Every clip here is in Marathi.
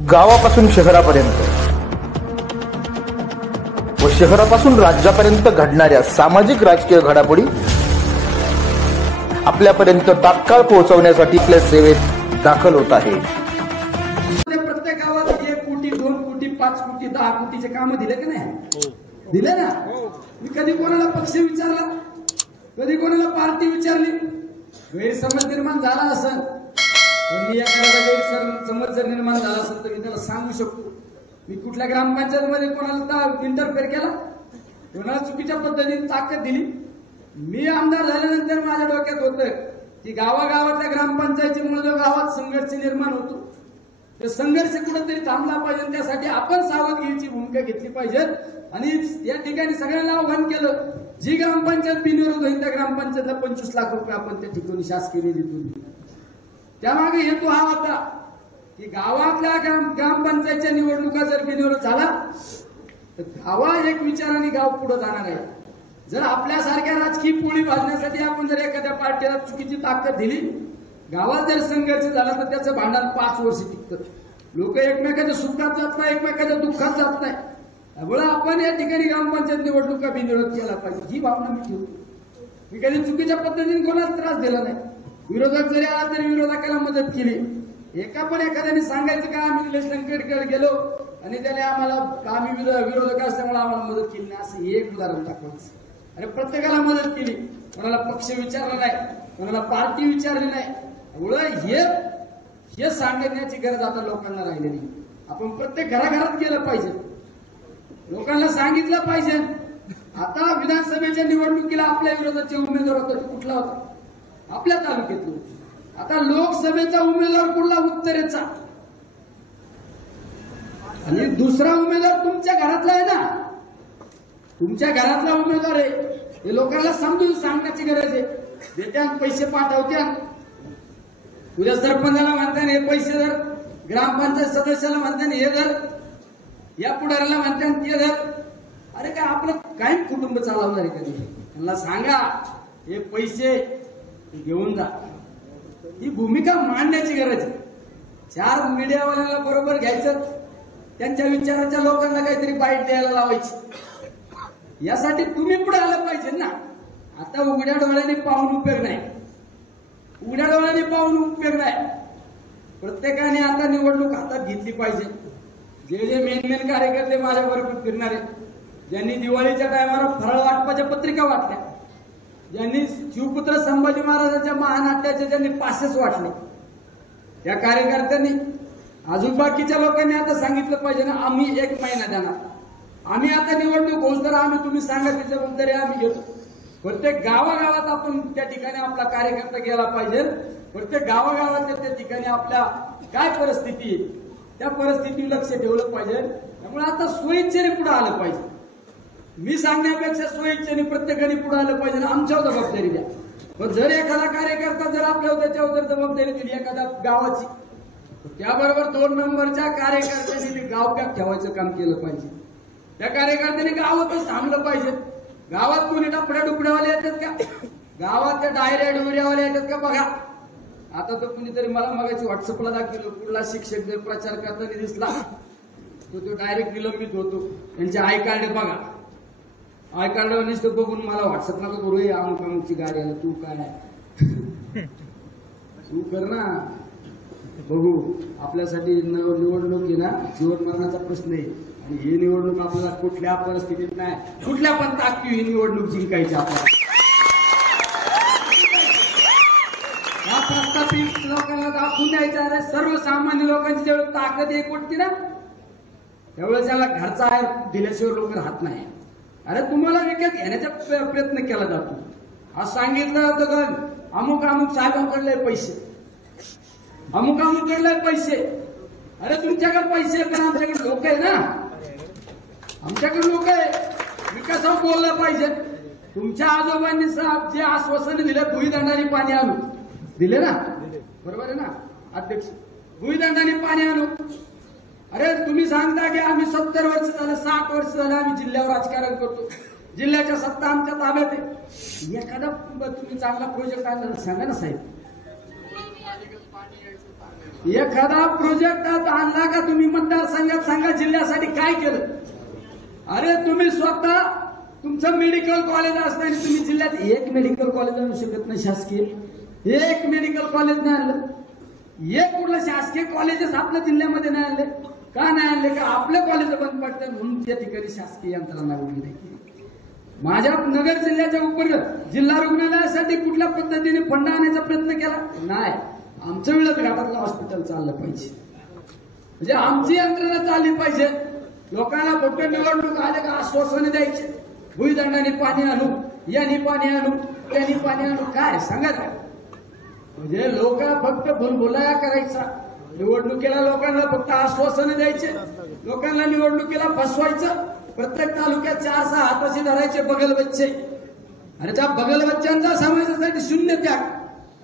गावापासून शहरापर्यंत व शहरापासून राज्यापर्यंत घडणाऱ्या सामाजिक राजकीय घडामोडी आपल्यापर्यंत तात्काळ पोहोचवण्यासाठी आपल्या सेवेत दाखल होत आहे। प्रत्येक गावात 1 कोटी 2 कोटी 5 कोटी 10 कोटीचे काम दिले की नाही? दिले ना। मी कधी कोणाला पक्ष विचारला, कधी कोणाला पार्टी विचारली? गैरसमज निर्माण झाला असेल, पण मी एखादा गैरसमज जर निर्माण झाला असेल तर मी त्याला सांगू शकतो। मी कुठल्या ग्रामपंचायतीमध्ये कोणाला इंटरफेअर केला, कोणाला चुकीच्या पद्धतीने ताकद दिली? मी आमदार झाल्यानंतर माझ्या डोक्यात होतं की गावागावातल्या ग्रामपंचायतीमुळे जो गावात संघर्ष निर्माण होतो, ते संघर्ष कुठेतरी थांबला पाहिजे। त्यासाठी आपण सावधगिरीची भूमिका घेतली पाहिजे। आणि या ठिकाणी सगळ्यांना आव्हान केलं, जी ग्रामपंचायत बिनविरोध होईल त्या ग्रामपंचायतला 25 लाख रुपये आपण त्या ठिकाणी शासकीय निधीतून देऊ। त्यामागे हेतू हा होता की गावातल्या ग्रामपंचायतच्या निवडणुका जर बिनविरोध झाला तर गावा एक विचाराने गाव पुढे जाणार आहे। जर आपल्यासारख्या राजकीय पोळी भाजण्यासाठी आपण जर एखाद्या पार्टीला चुकीची ताकद दिली, गावात जर संघर्ष झाला तर त्याचं भांडण 5 वर्ष टिकतं। लोक एकमेकाच्या सुखात जात नाही, एकमेकाच्या दुःखात जात नाही। त्यामुळे आपण या ठिकाणी ग्रामपंचायत निवडणुका बिनविरोध केला पाहिजे, ही भावना मी ठेवतो। मी कधी चुकीच्या पद्धतीने कोणाला त्रास दिला नाही। विरोधक जरी आला तरी विरोधकाला मदत केली। एखाद्याने सांगायचं का आम्ही निलेश लंकेडकडे गेलो आणि त्याने आम्हाला आम्ही विरोधक असल्यामुळे आम्हाला मदत केली नाही, असं एक उदाहरण दाखवायचं। अरे प्रत्येकाला मदत केली, कोणाला पक्ष विचारला नाही, कोणाला पार्टी विचारली नाही। त्यामुळे हे सांगण्याची गरज आता लोकांना राहिलेली। आपण प्रत्येक घराघरात गेलं पाहिजे, लोकांना सांगितलं पाहिजे। आता विधानसभेच्या निवडणुकीला आपल्या विरोधाचे उमेदवार होते, कुठला होता? आपल्या तालुक्यातला। आता लोकसभेचा उमेदवार कुठला? उत्तरेचा। आणि दुसरा उमेदवार तुमच्या घरातला आहे ना, तुमच्या घरातला उमेदवार आहे। हे लोकांना समजून सांगण्याची गरज आहे। देत्या पैसे पाठवत्या, उद्या सरपंचाला म्हणताना हे पैसे धर, ग्रामपंचायत सदस्याला म्हणताना हे धर, या पुढाऱ्याला म्हणताना ते धर। अरे काय आपलं काय कुटुंब चालवणार आहे? कधी त्यांना सांगा हे पैसे घेऊन जा, ही भूमिका मांडण्याची गरज आहे। 4 मीडियावाल्याला बरोबर घ्यायचं, त्यांच्या विचाराच्या लोकांना काहीतरी बाईट द्यायला लावायची। यासाठी तुम्ही पुढे आलं पाहिजे ना। आता उघड्या डोळ्याने पाहून उपयोग नाही, उघड्या डोळ्याने पाहून उपयोग नाही। प्रत्येकाने आता निवडणूक हातात घेतली पाहिजे। जे मेन कार्यकर्ते माझ्या बरोबर फिरणारे, ज्यांनी दिवाळीच्या टायमाला फराळ वाटपाच्या पत्रिका वाटल्या, ज्यांनी शिवपुत्र संभाजी महाराजांच्या महानाट्याचे ज्यांनी पासेस वाटले, त्या कार्यकर्त्यांनी अजून बाकीच्या लोकांनी आता सांगितलं पाहिजे ना, आम्ही 1 महिना देणार, आम्ही आता निवडणूक होऊन तर आम्ही तुम्ही सांगा ती जबाबदारी आम्ही घेतो। प्रत्येक गावागावात आपण त्या ठिकाणी आपला कार्यकर्ता गेला पाहिजे। प्रत्येक गावागावातल्या त्या ठिकाणी आपल्या काय परिस्थिती आहे त्या परिस्थितीवर लक्ष ठेवलं पाहिजे। त्यामुळे आता स्वइच्छेने पुढे आलं पाहिजे। मी सांगण्यापेक्षा स्वइच्छेने प्रत्येकाने पुढे आलं पाहिजे, आमच्यावर जबाबदारी द्या। पण जर एखादा कार्यकर्ता जर आपल्यावर त्याच्यावर जर जबाबदारी दिली एखाद्या गावाची, त्याबरोबर 2 नंबरच्या कार्यकर्त्यांनी ते गाव पॅक ठेवायचं काम केलं पाहिजे। त्या कार्यकर्त्यांनी गावातच थांबलं पाहिजे। गावात कोणी डपड्या डुपड्यावाले येतात का? गावात त्या डायऱ्या डुबऱ्यावाले येतात का? बघा आता तर कुणीतरी मला मगाची व्हॉट्सअपला दाखवलं, कुठला शिक्षक जर प्रचार करताना दिसला तो डायरेक्ट निलंबित होतो। त्यांचे आय कार्ड बघा, आय कार्डवर नुसतं बघून मला व्हॉट्सअप नका करू, अमुक अमुकची गाडी आली, तू काय तू कर ना। बघू, आपल्यासाठी निवडणूक आहे ना, जीवन मरणाचा प्रश्न आहे। आणि ही निवडणूक आपल्याला कुठल्या परिस्थितीत नाही, कुठल्या पण ताकदीने ही निवडणूक जिंकायची आपल्याला। या प्रस्थापित लोकांना दाखवून द्यायचं, अरे सर्वसामान्य लोकांची जेवढी ताकद एक वाटते ना, त्यावेळेस त्याला घरचा आहे दिल्याशिवाय लोक राहत नाही। अरे तुम्हाला विकत घेण्याचा प्रयत्न केला जातो। आज सांगितलं जातं अमुक अमुक साहेबांकडले पैसे, अमुक अमुककडले पैसे। अरे तुमच्याकडे पैसे पण आमच्याकडे लोक आहे ना, आमच्याकडे लोक आहे। विकासावर बोललं पाहिजे। तुमच्या आजोबांनी जे आश्वासन दिलं, भुईदंडाने पाणी आणू दिले ना, बरोबर आहे ना अध्यक्ष? भुईदंडाने पाणी आणू। अरे तुम्ही सांगता की आम्ही 70 वर्ष झालं, 60 वर्ष झालं आम्ही जिल्ह्यावर राजकारण करतो, जिल्ह्याच्या सत्ता आमच्या ताब्यात आहे। एखादा तुम्ही चांगला प्रोजेक्ट आणला सांगा ना साहेब, एखादा प्रोजेक्ट आणला का तुम्ही मतदारसंघात सांगा जिल्ह्यासाठी काय केलं. अरे तुम्ही स्वतः तुमचं मेडिकल कॉलेज असताना तुम्ही जिल्ह्यात एक मेडिकल कॉलेज आणू शकत नाही शासकीय. एक मेडिकल कॉलेज नाही आणलं. एक कुठलं शासकीय कॉलेजेस आपल्या जिल्ह्यामध्ये नाही आणले. का नाही आणले? का आपले कॉलेज बंद पडतात म्हणून त्या ठिकाणी शासकीय यंत्रणा उभी नाही. माझ्या नगर जिल्ह्याच्या उपर जिल्हा रुग्णालयासाठी कुठल्या पद्धतीने फंड आणण्याचा प्रयत्न केला नाही. आमचं विळद घाटातलं हॉस्पिटल चाललं पाहिजे, म्हणजे आमची यंत्रणा चालली पाहिजे. लोकांना फक्त निवडणूक आले का आश्वासनं द्यायचे, भुईदंडाने पाणी आणू, याने पाणी आणू, त्याने पाणी आणू. काय सांगा काय? म्हणजे लोक फक्त भुलभुलाया करायचा. निवडणुकीला लोकांना फक्त आश्वासनं द्यायचे, लोकांना निवडणुकीला फसवायचं. प्रत्येक तालुक्यात 4-6 हाताशी धरायचे बगल बच्चे. आणि त्या बगल बच्च्यांचा समाजासाठी शून्य त्याग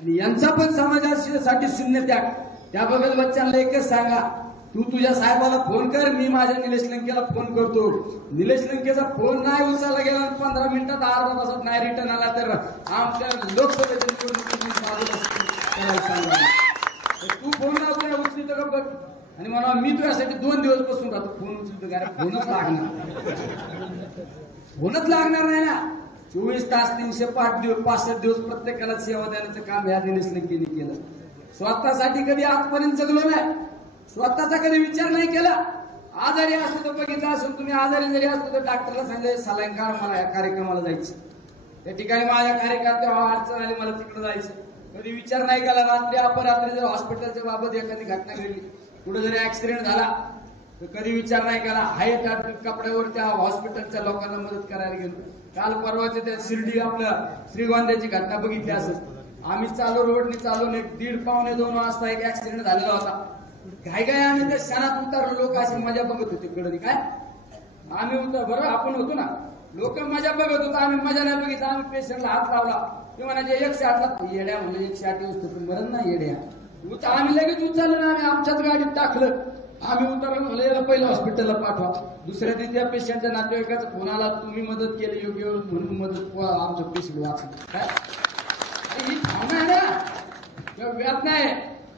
आणि यांचा पण समाजासाठी शून्य त्याग. त्या बगल बच्च्यांना एकच सांगा, तू तुझ्या साहेबाला फोन कर, मी माझ्या निलेश लंकेला फोन करतो. निलेश लंकेचा फोन नाही उचलला गेला 15 मिनिटात अर्धा तासात नाही रिटर्न आला तर आमच्या लोकसभेच्या निवडणुकीत तू फोन लावतोय उचली तर बघ. आणि म्हणा मी तुझ्यासाठी 2 दिवस बसून राहतो. फोन उचलतो का? फोनच लागणार नाही ना. 24 तास 365 दिवस प्रत्येकाला सेवा देण्याचं काम ह्या दिनेश लंकेने केलं. स्वतःसाठी कधी आजपर्यंत जगलो नाही, स्वतःचा कधी विचार नाही केला. आजारी असतो तर बघितलं असून तुम्ही आजारी जरी असतो तर डॉक्टरला सांगितलं सलाईन काढ, मला या कार्यक्रमाला जायचं. त्या ठिकाणी माझ्या कार्यकर्त्याला अडचण आली, मला तिकडे जायचं. कधी विचार नाही केला. रात्री अपरात्री जर हॉस्पिटलच्या बाबत एखादी घटना घडली, कुठे जरी ऍक्सिडेंट झाला तर कधी विचार नाही केला. हाय त्या कपड्यावर त्या हॉस्पिटलच्या लोकांना मदत करायला गेलो. काल परवाच्या त्या शिर्डी आपल्या श्रीगोंद्याची घटना बघितली असेल. आम्ही रोडने चालून 1:30-2 वाजता एक ऍक्सिडेंट झालेला होता. काय आम्ही त्या क्षणात उतरलो. लोक अशी मजा बघत होते. कडे काय आम्ही बरोबर आपण होतो ना, लोक मजा बघत होतो. आम्ही मजा नाही बघितलं. आम्ही पेशंटला हात लावला ते म्हणायचे 108ला येड्या म्हणलं 108 वस्तू मरण ना येड्या. आम्ही लगेच उचललं ना, आम्ही आमच्याच गाडीत टाकलं. आम्ही उतरलो म्हणलं याला पहिलं हॉस्पिटलला पाठवा. दुसऱ्या दिवशी त्या पेशंटच्या नातेवाईकाचा फोन आला, तुम्ही मदत केली योग्य म्हणून मदत आमचं पेशंट वाचलं. काय ही भावना आहे ना, व्याप नाही.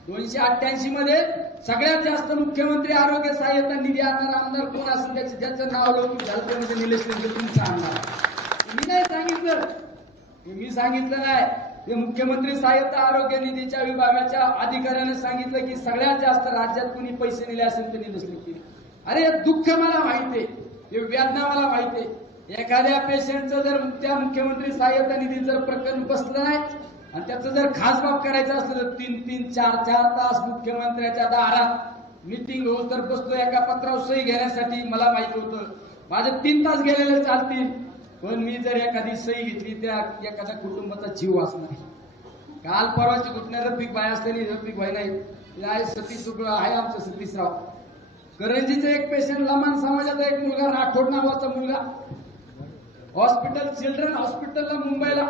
288 मध्ये सगळ्यात जास्त मुख्यमंत्री आरोग्य सहाय्यता निधी आणणारा आमदार कोण असेल ज्याचं नाव लवकर झालं ते म्हणजे निलेश लंके तुमचा आमदार. मी नाही सांगितलं, मी सांगितलं नाही. ते मुख्यमंत्री सहाय्यता आरोग्य निधीच्या विभागाच्या अधिकाऱ्याने सांगितलं की सगळ्यात जास्त राज्यात कुणी पैसे दिले असेल ते निलेश लंके. अरे दुःख मला माहितीये, हे वेदना मला माहितीये. एखाद्या पेशंटचं जर त्या मुख्यमंत्री सहाय्यता निधी जर प्रकरण बसलं नाही आणि त्याचं जर खास बाब करायचं असलं तर 3-3, 4-4 तास मुख्यमंत्र्याच्या दारात मिटिंग होत तर बसलो एका पत्रावर सही घेण्यासाठी. मला माहित होतं माझे 3 तास गेलेले चालतील, पण मी जर एखादी सही घेतली त्या एखाद्या कुटुंबाचा जीव वाचणार. काल परवाची घटना रफिक भाई असताना, रफिक भाई नाही सतीश आहे आमचं सतीशराव करंजीचं एक पेशंट, लमान समाजाचा एक मुलगा, राठोड नावाचा मुलगा, हॉस्पिटल चिल्ड्रन हॉस्पिटलला मुंबईला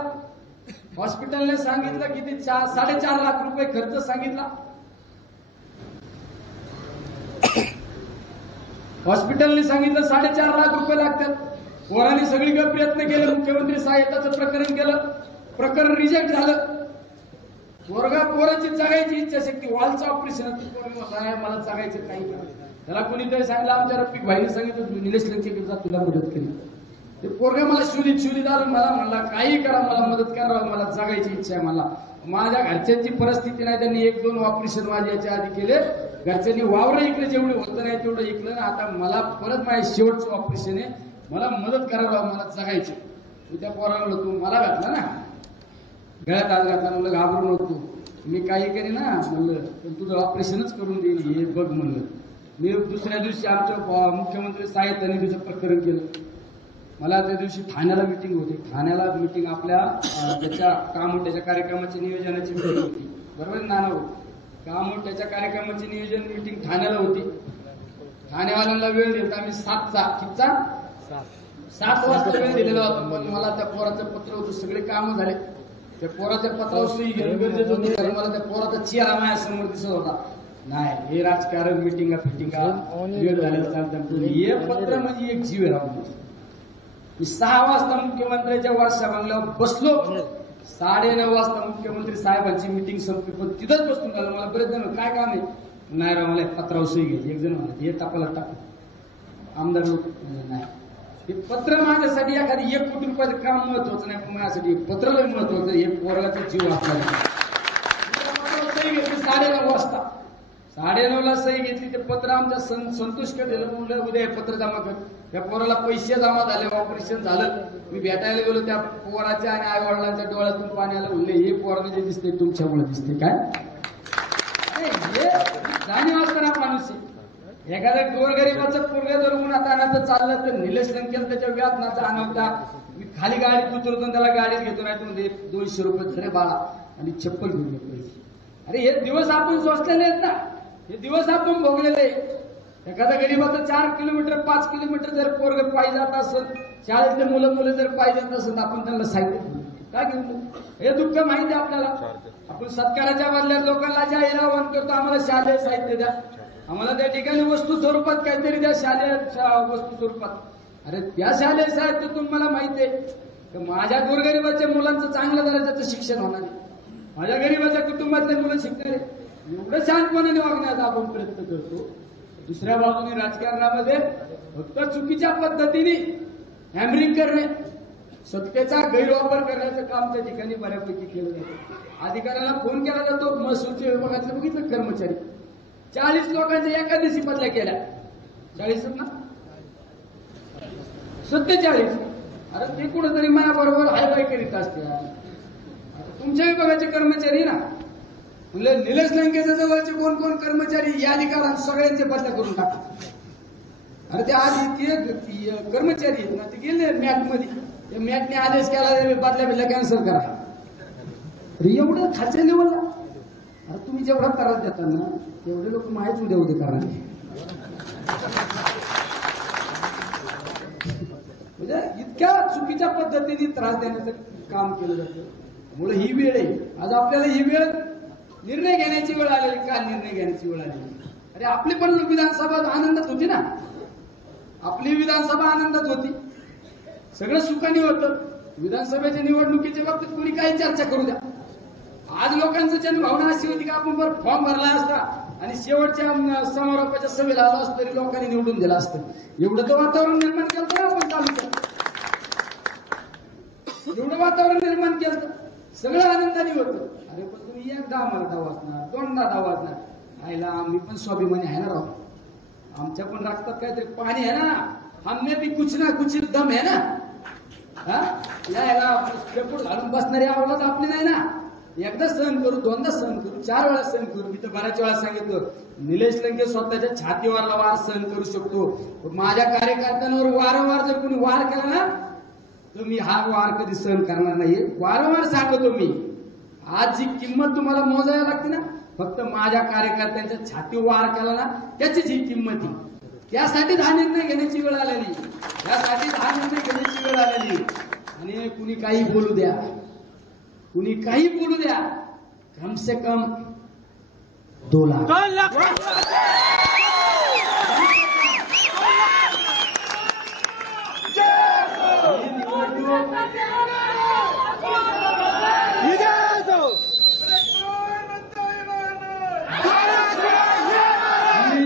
हॉस्पिटलने सांगितलं किती 4.5 लाख रुपये खर्च सांगितला. हॉस्पिटलने सांगितलं 4.5 लाख रुपये लागतात. पोरांनी सगळीकडे प्रयत्न केले, मुख्यमंत्री सहाय्यताचं प्रकरण केलं, प्रकरण रिजेक्ट झालं. पोराची जगायची इच्छाशक्ती, वालचं ऑपरेशन मला जगायचं काही त्याला कोणीतरी सांगितलं, आमच्या रफिक भाईने सांगितलं निलेश लंकेकडे जा, तुला मदत करेल. ते पोरगे मला शोधित आलं, मला म्हणला काही करा, मला मदत करा, मला जगायची इच्छा आहे. मला माझ्या घरच्यांची परिस्थिती नाही, त्यांनी 1-2 ऑपरेशन माझ्या याच्या आधी केले. घरच्यांनी वावर इकडे जेवढे होतं नाही तेवढं ऐकलं ना. आता मला परत माझ्या शेवटचं ऑपरेशन आहे, मला मदत करायला, मला जगायची. त्या पोराला तू मला घातला ना, गळ्यात हात घातला, म्हणलं घाबरू नको, मी काही करी ना म्हणलं, पण तुझं ऑपरेशनच करून देईल हे बघ म्हणलं. मी दुसऱ्या दिवशी आमच्या मुख्यमंत्री सहाय्यता निधीचं प्रकरण केलं. मला त्या दिवशी ठाण्याला मिटिंग होती. ठाण्याला मिटिंग आपल्या त्याच्या कामोट्याच्या कार्यक्रमाच्या नियोजनाची मिटिंग होती, बरोबर नाना भाऊ. कामोट्याच्या कार्यक्रमाची नियोजन मिटिंग ठाण्याला होती. ठाणेवाल्यांना वेळ दिला आम्ही 7 वाजता वेळ दिलेला होता. पण मला त्या पोराचं पत्र होतं, सगळे कामं झाले. त्या पोराच्या पत्रावर सही घेणं गरजेचं होतं, कारण मला त्या पोराचा चेहरा माझ्यासमोर दिसत होता. नाही हे राजकारण मिटिंगा फिटिंगा वेळ झालेला चालतं. हे पत्र म्हणजे एक जीव राहून. मी 6 वाजता मुख्यमंत्र्यांच्या वर्षा बंगल्यावर बसलो. 9:30 वाजता मुख्यमंत्री साहेबांची मिटिंग संपली, पण तिथंच बसून झालं. मला बरेच जण काय काम आहे, नाही राव मला पत्रावर सही घ्यायची. एक जण म्हणा हे टाकायला टाकू आमदार लोक नाही हे पत्र माझ्यासाठी एखादी 1 कोटी रुपयाचं काम महत्वाचं नाही पण माझ्यासाठी पत्र लय महत्वाचं. हे पोराचा जीव आपल्याला सही घेतली 9:30 वाजता 9:30ला सही घेतली. ते पत्र आमच्या संतोषकडे दिलं. म्हणलं उद्या हे पत्र जमा कर. त्या पोराला पैसे जमा झाले ऑपरेशन झालं. मी भेटायला गेलो त्या पोराच्या आणि आई वडिलांच्या डोळ्यातून पाणी आलं. म्हणले हे पोराने जे दिसते तुमच्यामुळे दिसते काय हे जाणीव असताना माणूस एखाद्या गोरगरिबाचं पोरगा जर उन्हात आणायचं चाललं तर निलेश लंकेल त्याच्या व्यापनाचा आणवता मी खाली गाडीत उतरतो त्याला गाडीत घेतो नाही म्हणजे 200 रुपये धरे बाळा आणि चप्पल घेऊन येतो. अरे हे दिवस आपण सोचलेले आहेत ना. हे दिवस आपण भोगलेले. एखाद्या गरीबाचं 4 किलोमीटर 5 किलोमीटर जर पोरग पायी जात असेल शाळेतले मुलं जर पायी जात असेल आपण त्यांना साहित्य काय घेऊन हे दुःख माहिती आहे आपल्याला. आपण सत्काराच्या बदल्यात लोकांना जाहीर आवाहन करतो आम्हाला शालेय साहित्य द्या आम्हाला त्या ठिकाणी वस्तू स्वरूपात काहीतरी द्या शालेय वस्तू स्वरूपात. अरे त्या शालेय साहित्यातून मला माहिती आहे की माझ्या गोरगरिबाच्या मुलांचं चांगल्या दर्जाचं शिक्षण होणार आहे. माझ्या गरीबाच्या कुटुंबातले मुलं शिकणार आहे. एवढं शांतपणाने वागण्याचा आपण प्रयत्न करतो. दुसऱ्या बाजूने राजकारणामध्ये फक्त चुकीच्या पद्धतीने हॅमरिंग करणे सत्तेचा गैरवापर करण्याचं काम त्या ठिकाणी बऱ्यापैकी केलं जातं. अधिकाऱ्याला फोन केला जातो महसूलच्या विभागातलं बघितलं कर्मचारी 40 लोकांच्या एका दिवशी बदल्या केल्या 40 ना 47. अरे ते कुठंतरी माझ्याबरोबर हायबाय करीत असते. तुमच्या विभागाचे कर्मचारी ना म्हणजे निलेश लंकेच्या जवळचे कोण कोण कर्मचारी यादी करा सगळ्यांचे बदल्या करून टाकतात. अरे ते आधी ते कर्मचारी आहेत ना ते गेले मॅटमध्ये त्या मॅटने आदेश केला बदल्या कॅन्सल करा. अरे एवढं खालच्या लेवलला अरे तुम्ही जेवढा त्रास देता ना तेवढे लोक माहीत उद्या करा म्हणजे इतक्या चुकीच्या पद्धतीने त्रास देण्याचं काम केलं जातं. त्यामुळे ही वेळ आहे. आज आपल्याला ही वेळ निर्णय घेण्याची वेळ आलेली. का निर्णय घेण्याची वेळ आलेली? अरे आपली पण विधानसभा आनंदात होती ना. आपली विधानसभा आनंदात होती. सगळं सुखाने होतं. विधानसभेच्या निवडणुकीच्या बाबतीत कोणी काही चर्चा करू द्या. आज लोकांचं जनभावना अशी होती की आपण बरं फॉर्म भरला असता आणि शेवटच्या समारोपाच्या सभेला आलो असतो तरी लोकांनी निवडून दिलं असतं. एवढं तर वातावरण निर्माण केलं ना आपण तालुक्यात. एवढं वातावरण निर्माण केलं सगळं आनंदाने होतं. अरे पण तुम्ही एकदा आम्हाला डावासणार 2दा डावासणार आईला आम्ही पण स्वाभिमानी आहे ना राव. आमच्या पण रक्तात काहीतरी पाणी आहे ना. हमने भी कुछ ना कुछ दम है ना. यायला पेपूट घालून बसणारी आवडत आपली नाही ना. एकदा सहन करू 2दा सहन करू 4 वेळा सहन करू. मी तर बऱ्याच वेळा सांगितलं निलेश लंके स्वतःच्या छातीवरला वार सहन करू शकतो. माझ्या कार्यकर्त्यांवर वारंवार जर कोणी वार केला ना तर मी हा वार कधी सहन करणार नाही. वारंवार सांगतो मी. आज जी किंमत तुम्हाला मोजायला लागते ना फक्त माझ्या कार्यकर्त्यांच्या छाती वार केला ना त्याचीच ही किंमत आहे. त्यासाठी हा निर्णय घेण्याची वेळ आलेली. त्यासाठी हा निर्णय घेण्याची वेळ आलेली. आणि कुणी काही बोलू द्या कुणी काही बोलू द्या कम से कम 2 लाख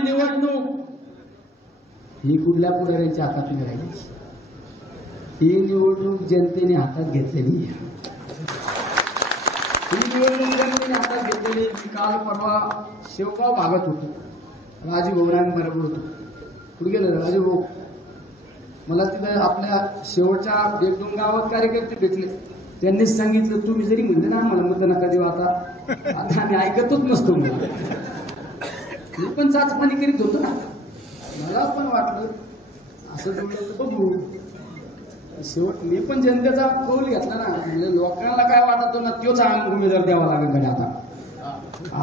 निवडणूक ही कुठल्या पुढाऱ्यांच्या हातात नाही राहिली. ही निवडणूक जनतेने हातात घेतलेली आहे. ही निवडणूक जनतेने हातात घेतलेली. काल परवा शेवगाव भागात होतो. राजू भाऊरांबरोबर होतो. कुठे गेलं राजू भाऊ मला तिथं आपल्या शेवटच्या 1-2 गावात कार्यकर्ते भेटले. त्यांनीच सांगितलं तुम्ही जरी म्हणले ना आम्हाला मत नका देऊ आता आम्ही ऐकतच नसतो. मी पण चाचपणी करीत होतो ना. मला पण वाटलं असं जोडलं बघू. शेवट मी पण जनतेचा कौल घेतला ना. म्हणजे लोकांना काय वाटत ना तोच उमेदवार द्यावा लागेल म्हणजे आता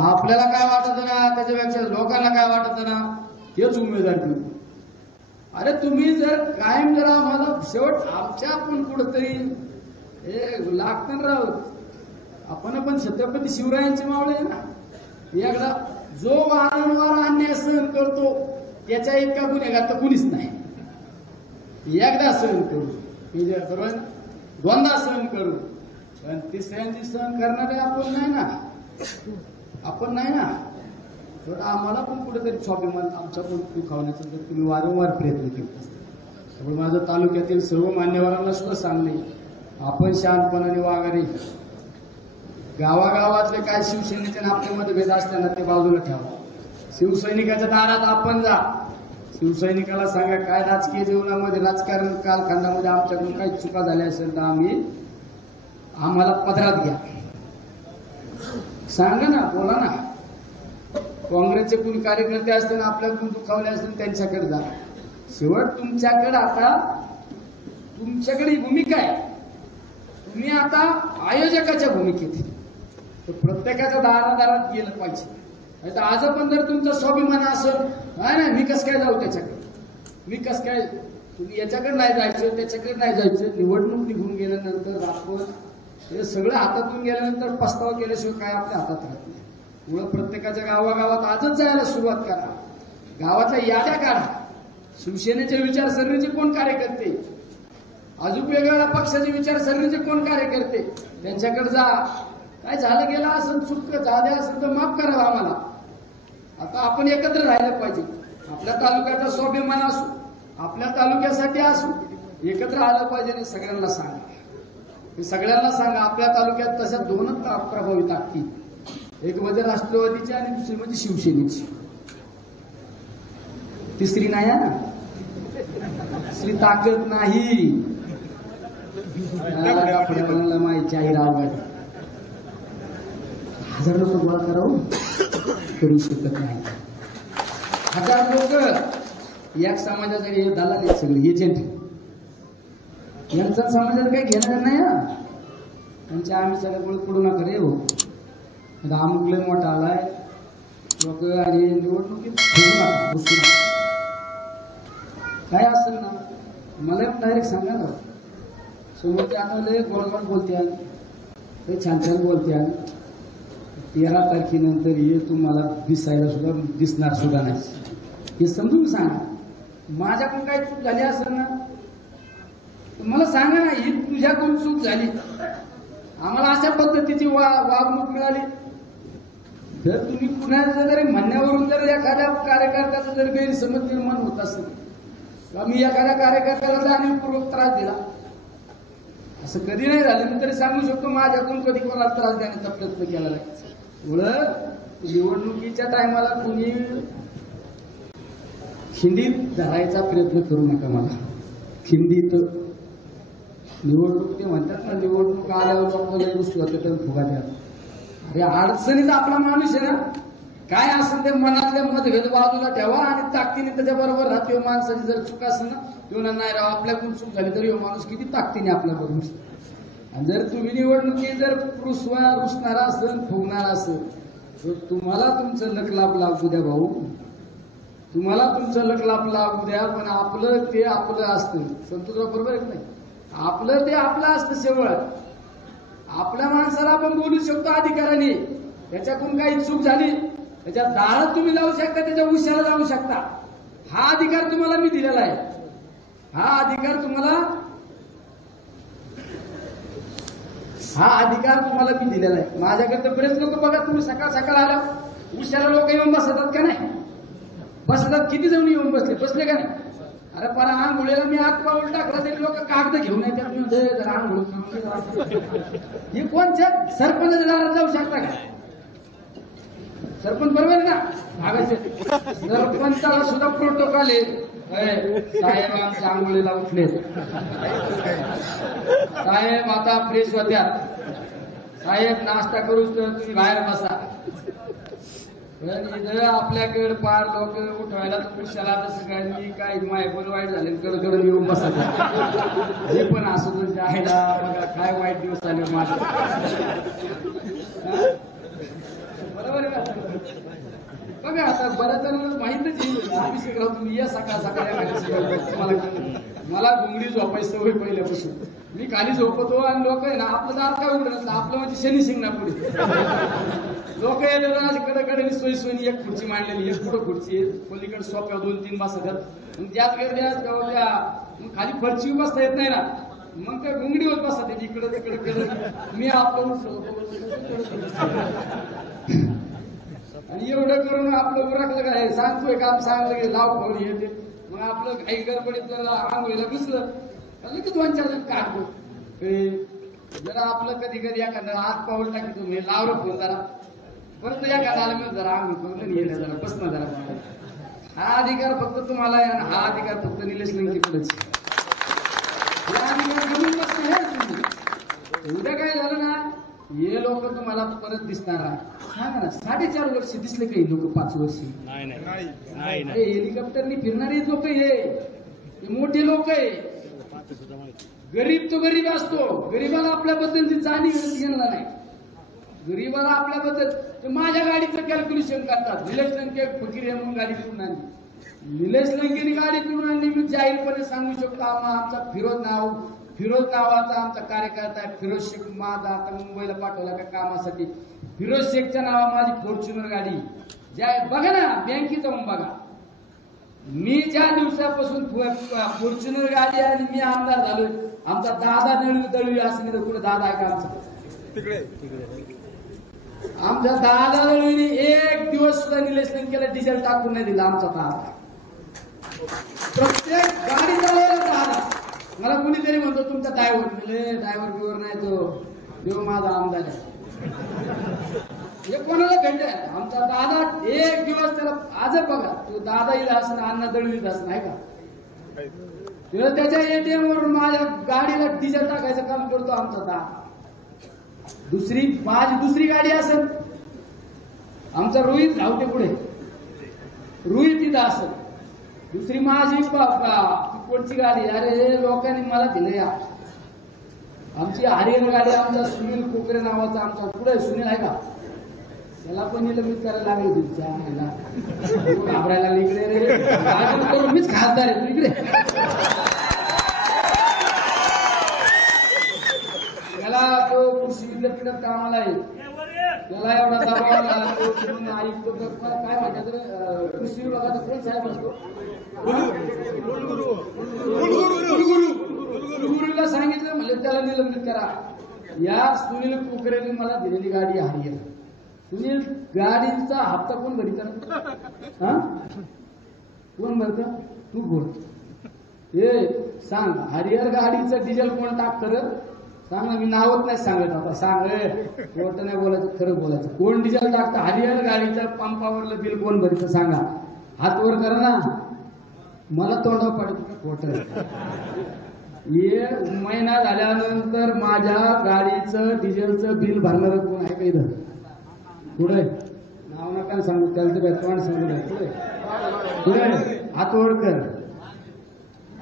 आपल्याला काय वाटत ना त्याच्यापेक्षा लोकांना काय वाटत ना तेच उमेदवार देऊ. अरे तुम्ही जर कायम जरा आम्हाला शेवट आमच्या पण कुठंतरी हे लागतं राहू. आपण छत्रपती शिवरायांचे मावळे आहे ना. एकदा जो वारंवार अन्याय सहन करतो त्याच्या इतका गुन्हेगार तर कुणीच नाही. एकदा सहन करू 2दा सहन करू पण 3ऱ्यांदी सहन करणारे आपण नाही ना. आपण नाही ना. तर आम्हाला पण कुठेतरी स्वाभिमान आमच्या पण दुखावण्याचा जर तुम्ही वारंवार प्रयत्न केले असते. त्यामुळे माझं तालुक्यातील सर्व मान्यवरांना सुद्धा सांगणे, आपण शहाणपणाने वागाने गावागावातले काय शिवसेनेचे आपले मतभेद असताना ते बाजूला ठेवा. शिवसैनिकाच्या दारात आपण जा, शिवसैनिकाला सांगा काय राजकीय जीवनामध्ये राजकारण कालखंडामध्ये आमच्याकडून काही चुका झाल्या असेल तर आम्हाला पदरात घ्या, सांगा ना, बोला ना. काँग्रेसचे कोणी कार्यकर्ते असताना आपल्याकडून दुखावले असतील त्यांच्याकडे जा. शेवट तुमच्याकडे आता तुमच्याकडे भूमिका आहे, तुम्ही आता आयोजकाच्या भूमिकेत, तर प्रत्येकाच्या दारादारात गेलं पाहिजे. आता आज पण जर तुमचा स्वाभिमान असेल नाही मी कसं काय जाऊ त्याच्याकडे, मी कसं काय, तुम्ही याच्याकडे नाही जायचं त्याच्याकडे नाही जायचं. निवडणूक निघून गेल्यानंतर आपण हे सगळं हातातून गेल्यानंतर पस्तावा केल्याशिवाय काय आपल्या हातात राहत नाही. मुळे प्रत्येकाच्या गावागावात आजच जायला सुरुवात करा, गावाच्या याद्या काढा, शिवसेनेच्या विचारसरणीचे कोण कार्यकर्ते, अजून वेगवेगळ्या पक्षाचे विचारसरणीचे कोण कार्यकर्ते, त्यांच्याकडे जा. काय झालं गेलं असं चुक झालं असेल तर माफ करा आम्हाला. आता आपण एकत्र राहिलं पाहिजे, आपल्या तालुक्याचा स्वाभिमान असू, आपल्या तालुक्यासाठी असू, एकत्र आलं पाहिजे. आणि सगळ्यांना सांगा आपल्या तालुक्यात तशा दोनच प्रभावी ताकदी, एक म्हणजे राष्ट्रवादीची आणि दुसरी म्हणजे शिवसेनेची, तिसरी नाही ना, तिसरी ताकद नाही. माहिती आहे रावगाडी 1000 लोक गोळा करावं करू शकत नाही. 1000 लोक या समाजाचे हे दलाल आहेत, सगळे एजंट. यांचा समाजाला काही घेणार नाही ना, त्यांच्या आम्ही सगळ्या गोळ पडू नका रे हो. अमुक लय मोठा आलाय लोक आणि निवडणुकीत काय असेल ना मला डायरेक्ट सांगा ना. समोरचे आठवले गोळगोळ बोलते, ते छान छान बोलते. 13 तारखेनंतर हे तुम्हाला दिसायला सुद्धा दिसणार सुद्धा नाही, हे समजून सांगा. माझ्याकडून काही चूक झाली असेल ना मला सांगा ना, ही तुझ्याकडून चूक झाली, आम्हाला अशा पद्धतीची वागणूक मिळाली तर तुम्ही कुणाच्या जरी म्हणण्यावरून जर एखाद्या कार्यकर्त्याचा जर गैरसमज निर्माण होत असेल किंवा मी एखाद्या कार्यकर्त्याला जाणीवपूर्वक त्रास दिला, असं कधी नाही झालं, मी तरी सांगू शकतो माझ्याकडून कधी कोणाला त्रास देण्याचा प्रयत्न केला नाही. निवडणुकीच्या टायमाला कुणी खिंडीत धरायचा प्रयत्न करू नका. मला खिंडीत निवडणूक ते म्हणतात ना, निवडणूक आल्यावर आपल्याला गोष्टी होत्या तर फुगा द्या. अरे अडचणीत आपला माणूस आहे ना, काय असेल ते मनातल्या मतभेद बाजूला ठेवा आणि ताकदीने त्याच्याबरोबर राहते. माणसाची जर चूक असेल ना तेव्हा नाही राव, आपल्याकडून चूक झाली तरी माणूस किती ताकदीने आपल्याबरोबर. आणि जर तुम्ही निवडणुकीत जर रुसणारा असेल, फुगणारा असेल तर तुम्हाला तुमचं लकलाप लागू द्या भाऊ, तुम्हाला तुमचं लकलाप लागू द्या. पण आपलं ते आपलं असतं. संतोषराव बरोबर आहे नाही, आपलं ते आपलं असतं. शेवट आपल्या माणसाला आपण बोलू शकतो अधिकाराने, त्याच्याकडून काही चूक झाली त्याच्या दारात तुम्ही जाऊ शकता, त्याच्या उशाला जाऊ शकता. हा अधिकार तुम्हाला मी दिलेला आहे, हा अधिकार तुम्हाला मी दिलेला आहे. माझ्याकडे बरेच लोक बघा, तुम्ही सकाळ सकाळ आला उशाला लोक येऊन बसतात का नाही, बसतात. किती जण येऊन बसले का नाही. अरे पण आंघोळीला मी हात पाऊल टाकला तरी लोक कागद घेऊन येतात, आंघोळ. हे कोणत्या सरपंचाच्या दारात जाऊ शकता का? सरपंच बरोबर ना, सरपंचाला सुद्धा प्रोटोकॉल आहे. साहेब आमच्या आंघोळीला उठले, साहेब आता फ्रेश होत्या, साहेब नाश्ता करूच तर तुम्ही बाहेर बसा. आपल्याकडे पार लोक उठवायला तर पुरुषाला तर सगळ्यांनी काय मायकोल वाईट झाले कडकडून येऊन बसायचं. हे पण असं तुमच्या आईला बघा काय वाईट दिवस आले माझे, बरोबर आहे का? बघा आता बऱ्याच जणांना माहितच येईल, आम्ही शिकलो तुम्ही या सकाळ सकाळ. मला घुंगडी झोपायची सवय पहिल्यापासून, मी खाली झोपतो आणि लोक आहे ना आपलं दार काय उघडं नसतं, आपलं म्हणजे शनी शिंगणा पुढे लोक येतात कडे सोयी एक खुर्ची मांडलेली, एक पुढं खुर्ची, पलीकडे सोप्या 2-3 बसतात. त्याच गर्द्या खाली फरची बसता येत नाही ना, मग काय घुंगडी होत बसतात त्याची इकडं तिकडे. मी आपलं आणि एवढं करून आपलं उरकलं काय सांगतोय काम सांगलं की लाव फोन येते मग आपलं काही गडबडीत आंघोळीला घुसलं लगेच 2-4 जण काढतो जरा आपलं कधी कधी एखादं हात पाऊल टाकतो मी लावलं फोन जरा परत एखादा मी जरा आंघोळ करून येईल जरा बसणं जरा हा अधिकार फक्त तुम्हाला आहे आणि हा अधिकार फक्त निलेश लंकेकडेच हा अधिकार घेऊन बसणं हे तुम्ही उद्या काय झालं ना हे लोक तुम्हाला परत दिसणार आहे सांगा ना 4.5 वर्ष दिसले काही लोक 5 वर्ष हेलिकॉप्टरनी फिरणारे लोक हे मोठे लोक आहे गरीब तो गरीब असतो गरीबाला आपल्याबद्दलची जाणीव येणार नाही गरीबाला आपल्याबद्दल माझ्या गाडीचं कॅल्क्युलेशन करतात निलेश लंके फकीर म्हणून गाडी करून आणली निलेश लंकेने गाडी करून आणली मी जाहीरपणे सांगू शकतो आमचा फिरोज नावाचा आमचा कार्यकर्ता आहे फिरोज शेख माझा आता मुंबईला पाठवला का कामासाठी फिरोज शेखच्या नावा माझी फॉर्च्युनर गाडी ज्या बघा ना बँकेत जाऊन बघा मी ज्या दिवसापासून फॉर्च्युनर गाडी आणि मी आमदार झालोय आमचा दादा दळवी असं नाही तर कुठे दादा आहे का आमचा तिकडे आमच्या दादा दळवीने एक दिवस सुद्धा निलेश लंकेला डिझेल टाकून नाही दिला आमचा दादा प्रत्येक गाडी चालवायला दादा मला कुणीतरी म्हणतो तुमचा ड्रायव्हर बिवर नाही तो देव माझा आमदार आहे हे कोणाला घंटे आहे आमचा दादा एक दिवस त्याला आज बघा तो दादा येईल असं अण्णा दळवीत असं नाही का त्याच्या एटीएम वरून माझ्या गाडीला डिझेल टाकायचं काम करतो आमचा दादा माझी दुसरी गाडी असेल आमचा रोहित धावते पुढे रोहित तिथं असेल दुसरी माझी कोणची गाडी अरे लोकांनी मला दिलं या आमची हरियाणा गाडी आमचा सुनील कोकरे नावाचा आमचा पुढे सुनील आहे का त्याला पण निलंबित करायला लागले तुमच्या घाबरायला लागले इकडे रे गाडी मीच खासदार आहे तू इकडे त्याला तो कृषी विद्यापीठात कामाला आहे त्याला एवढा दबाव ऐकतो काय म्हणतात कृषी विभागाचा कोण साहेब असतो कुलगुरूला सांगितलं म्हणजे त्याला निलंबित करा या सुनील कोकरेने मला दिलेली गाडी हरियर सुनील गाडीचा हप्ता कोण भरित हा कोण भरत तू बोल हे सांग हरियर गाडीचं डिझेल कोण टाकतं सांग ना मी नावच नाही सांगत आता सांग खोटं नाही बोलायचं खरं बोलायचं कोण डिझेल टाकतं हरियर गाडीचं पंपावरलं बिल कोण भरतं सांगा हात वर करा ना मला तोंडावर पाडत खोटं हे महिना झाल्यानंतर माझ्या गाडीचं डिझेलचं बिल भरणारं कोण आहे का इथं पुढे नाव नका सांगू त्याला काय तोंड सांगू पुढे पुढे हात वर कर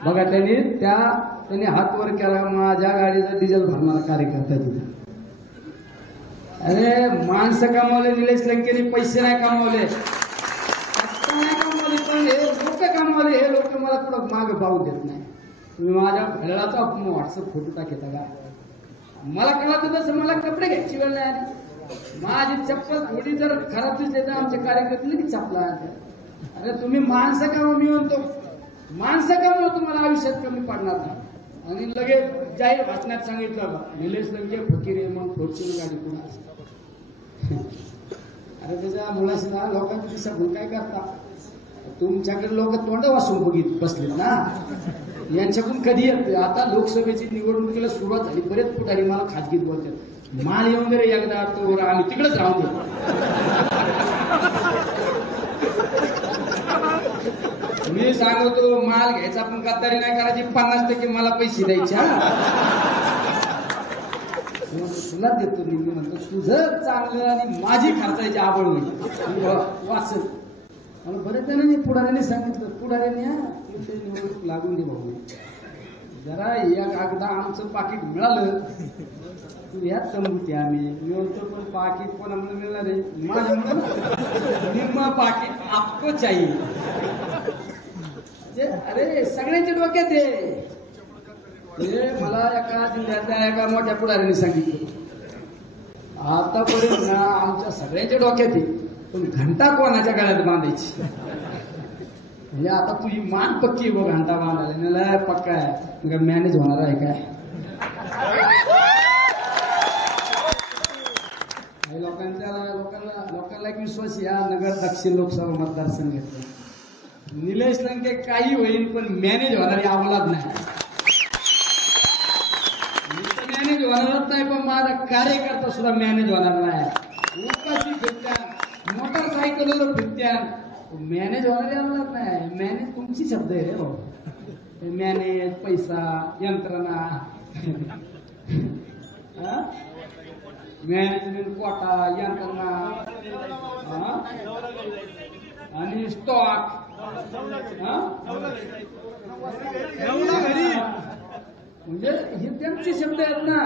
बघा त्यांनी हात वर केला माझ्या गाडीचं डिझेल भरणारा कार्यकर्ता तिथे अरे माणसं कमावले निलेश लंकेने पैसे नाही कमावले नाही कमावले पण हे लोक कमावले हे लोक मला कुठं मागे पाहू देत नाही तुम्ही माझ्या घड्याळाचा व्हॉट्सअप फोटो टाकता का मला कळत तसं मला कपडे घ्यायची वेळ नाही आली माझी चप्पल थोडी जर खराब दिसली तर आमचे कार्यकर्ते लगेच चपला अरे तुम्ही माणसं कमाव मी म्हणतो माणसं कमाव तुम्हाला आयुष्यात कमी पडणार नाही आणि लगेच जाहीर भाषणात सांगितलं निलेश लंके फकीर आहे मग फॉर्च्युनर गाडी पुन्हा अरे त्याच्या मुलाशी ना लोकांची दिशा काय करता तुमच्याकडे लोक तोंड वाचून बसलेत ना यांच्याकडून कधी येत आता लोकसभेची निवडणुकीला सुरुवात झाली बरेच पुढारी मला खाजगीत बोलतात माल येऊन दे एकदा तो आम्ही तिकडेच राहून दे मी सांगतो माल घ्यायचा पण गद्दारी नाही करायची 50% मला पैसे द्यायचे तुला देतो मी म्हणतो तुझं चांगलं आणि माझी खर्चायची आवड होईल वाचत मला बरेच जणांनी पुढाऱ्यांनी सांगितलं पुढाऱ्यांनी लागून दे भाऊ जरा एकदा आमचं पाकिट मिळालं तू याच समजते आम्ही मिळवतो पण पाकिट कोणामुळे मिळणार आहे माझ्यामुळे निम्मा पाकिट आपको चाहिए अरे सगळ्यांच्या डोक्यात आहे मला एका जिल्ह्यातल्या एका मोठ्या पुढाऱ्यांनी सांगितलं आतापर्यंत ना आमच्या सगळ्यांच्या डोक्यात आहे पण घंटा कोणाच्या गळ्यात बांधायची म्हणजे आता तुझी मान पक्की बघ घंटा बांधायला पक्का आहे मॅनेज होणार आहे काय लोकांना आपला एक विश्वास या नगर दक्षिण लोकसभा मतदारसंघाचा निलेश लंके काही होईल पण मॅनेज होणारी अवलाद नाही. मॅनेज होणारच नाही पण माझा कार्यकर्ता सुद्धा मॅनेज होणार नाही. उपाशी फिरत्या मोटरसायकलवर फिरत्या मॅनेज होणारी अवलाद नाही. मॅनेज तुमची शब्द आहे हो. मॅनेज पैसा यंत्रणा मॅनेजमेंट कोटा यंत्रणा आणि स्टॉक म्हणजे हे त्यांचे शब्द आहेत ना.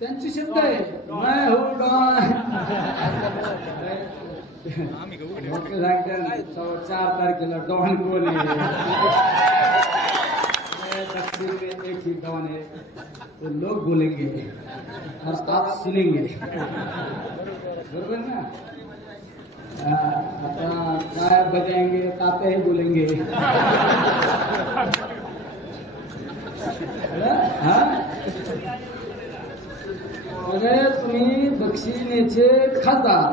त्यांचे शब्द आहे. मैं हूं डॉन 4 तारखेला डॉन कोण आहे. दक्षिण में एक ही डॉन है तो लोग बोलेंगे और आप सुनेंगे. बरोबर ना. आता काय बजाएंगे ताते ही बोलेंगे. अरे तुम्ही दक्षिणेचे खासदार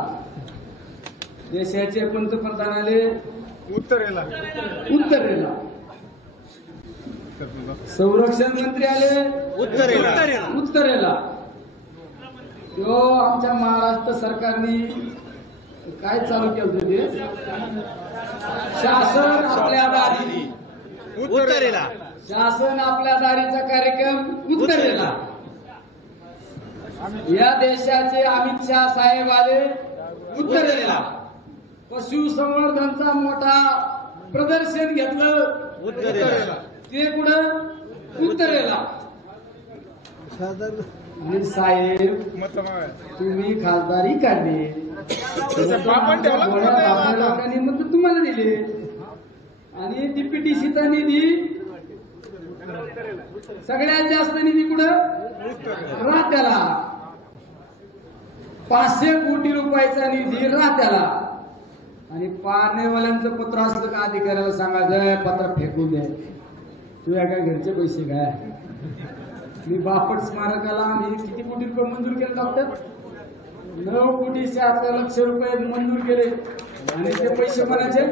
देशाचे पंतप्रधान आले उत्तरेला संरक्षण मंत्री आले उत्तरेला. तो आमच्या महाराष्ट्र सरकारने काय चालू केलं ते शासन आपल्या दारी उत्तरेला. शासन आपल्या दारीचा कार्यक्रम उत्तरेला. या देशाचे अमित शहा साहेब आले उत्तरेला. पशुसंवर्धनचा मोठा प्रदर्शन घेतलं उत्तरेला. ते कुठं उत्तरेला. आणि साहेब तुम्ही खासदारी काढली लोकांनी मग तुम्हाला दिले आणि डीपीटीसीचा निधी सगळ्यात जास्त निधी कुठं राहत्याला. 500 कोटी रुपयाचा निधी राहत्याला. आणि पारणेवाल्यांचं पत्र असलं का अधिकाऱ्याला सांगायचं पत्र फेकून द्या. तुझ्या काय घरचे पैसे काय. मी बापट स्मारकाला मी किती कोटी रुपये मंजूर केले डॉक्टर. 9,76,00,000 रुपये मंजूर केले आणि ते पैसे कोणाचे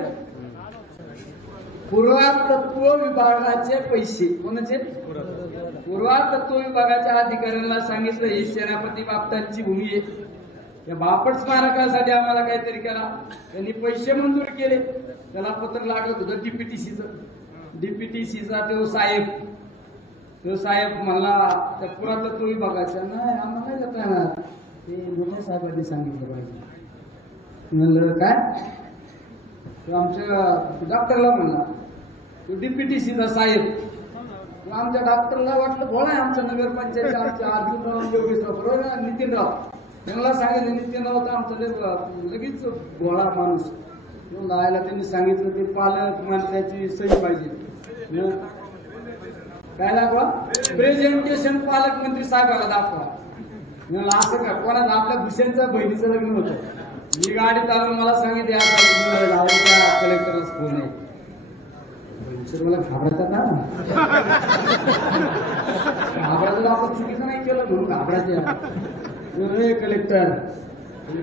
पुरातत्व विभागाचे पैसे. कोणाचे पुरातत्व विभागाच्या अधिकाऱ्यांना सांगितलं ही सेनापती बापटांची भूमी आहे. या बापट स्मारकासाठी आम्हाला काहीतरी करा. त्यांनी पैसे मंजूर केले. त्याला पत्र लागत होतं डीपीटीसीचा तो साहेब मला त्या पुरातत्व विभागाच्या नाही आम्हाला नाही जाता येणार. ते मोठ्या साहेबांनी सांगितलं पाहिजे. म्हणलं काय आमच्या डॉक्टरला म्हणला तो डीपीटीसीचा साहेब आमच्या डॉक्टरला वाटलं बोला आमच्या नगरपंचायत आमच्या अर्जुनराव बरोबर नितीनराव त्यांना सांगितलं. नितीनराव तर आमचं लगेच गोळा माणूस लायला त्यांनी सांगितलं ते पालक मंत्र्याची सही पाहिजे. काय दाखवा प्रेझेंटेशन पालकमंत्री साहेबाला दाखवा. असं का कोणाचं आपल्या भूषणच्या बहिणीचं लग्न होतं. मी गाडी चालवून मला सांगितलं कलेक्टरलाच फोन आहे. मला घाबरायचा ना घाबरायचं आपण चुकीचं नाही केलं म्हणून घाबरायचे. कलेक्टर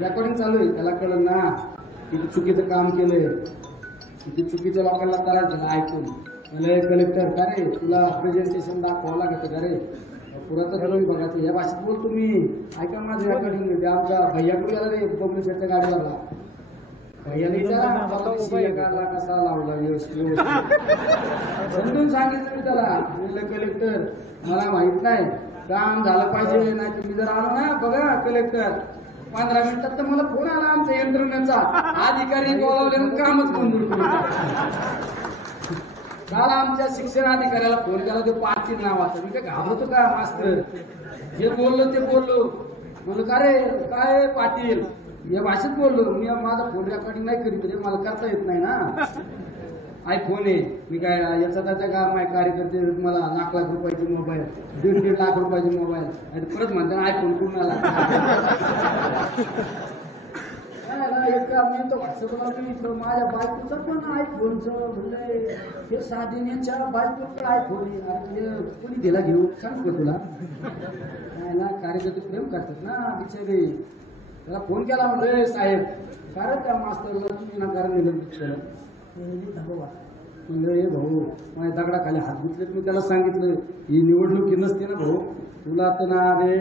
रेकॉर्डिंग चालू आहे त्याला कळलं ना किती चुकीचं काम केलंय किती चुकीच्या लोकांना त्रास झाला ऐकून. कलेक्टर का रे तुला प्रेझेंटेशन दाखवावं लागत का रे पुरातत्व विभागाचं या भाषेत बोल तुम्ही. ऐका माझं रेकॉर्डिंग आमचा भैयाकडे गेला रे पब्लिशरच्या गाडीवरला. भैयाने कसा लावला व्यवस्थित समजून सांगितलं मी त्याला. म्हणलं कलेक्टर मला माहित नाही काम झालं पाहिजे नाही तुम्ही जर आलो ना बघा कलेक्टर 15 मिनिटात तर मला फोन आला आमच्या यंत्रणेचा अधिकारी बोलावले कामच मंजूर करून. काल आमच्या शिक्षण अधिकाऱ्याला फोन केला तो पाटील नावाचा. मी काय घाबरतो का मास्तर जे बोललो ते बोललो. म्हणलं का रे काय पाटील या भाषेत बोललो. मी माझा फोन रेकॉर्डिंग नाही करीत रे मला करता येत नाही ना. आयफोन आहे मी काय याचा त्याचा का माझे कार्यकर्ते मला लाख रुपयाचे मोबाईल 1.5 लाख रुपयाचे मोबाईल आणि परत म्हणतात आयफोन कुणाला. मी तर व्हॉट्सअपला बघितलं माझ्या बायकोचं पण आयफोनचं म्हणलंय हे साधिन्याच्या बायकोचं आयफोन कोणी दिला घेऊ सांगतो तुला. कार्यकर्ते प्रेम करतात ना बिचारे. त्याला फोन केला म्हणजे साहेब कारण त्या मास्तरला तुम्ही ना कारण निलंबित केलं म्हणजे हे भाऊ माझ्या दगडाखाली हात गुतले मी त्याला सांगितलं ही निवडणुकी नसते ना भाऊ तुला तर ना रे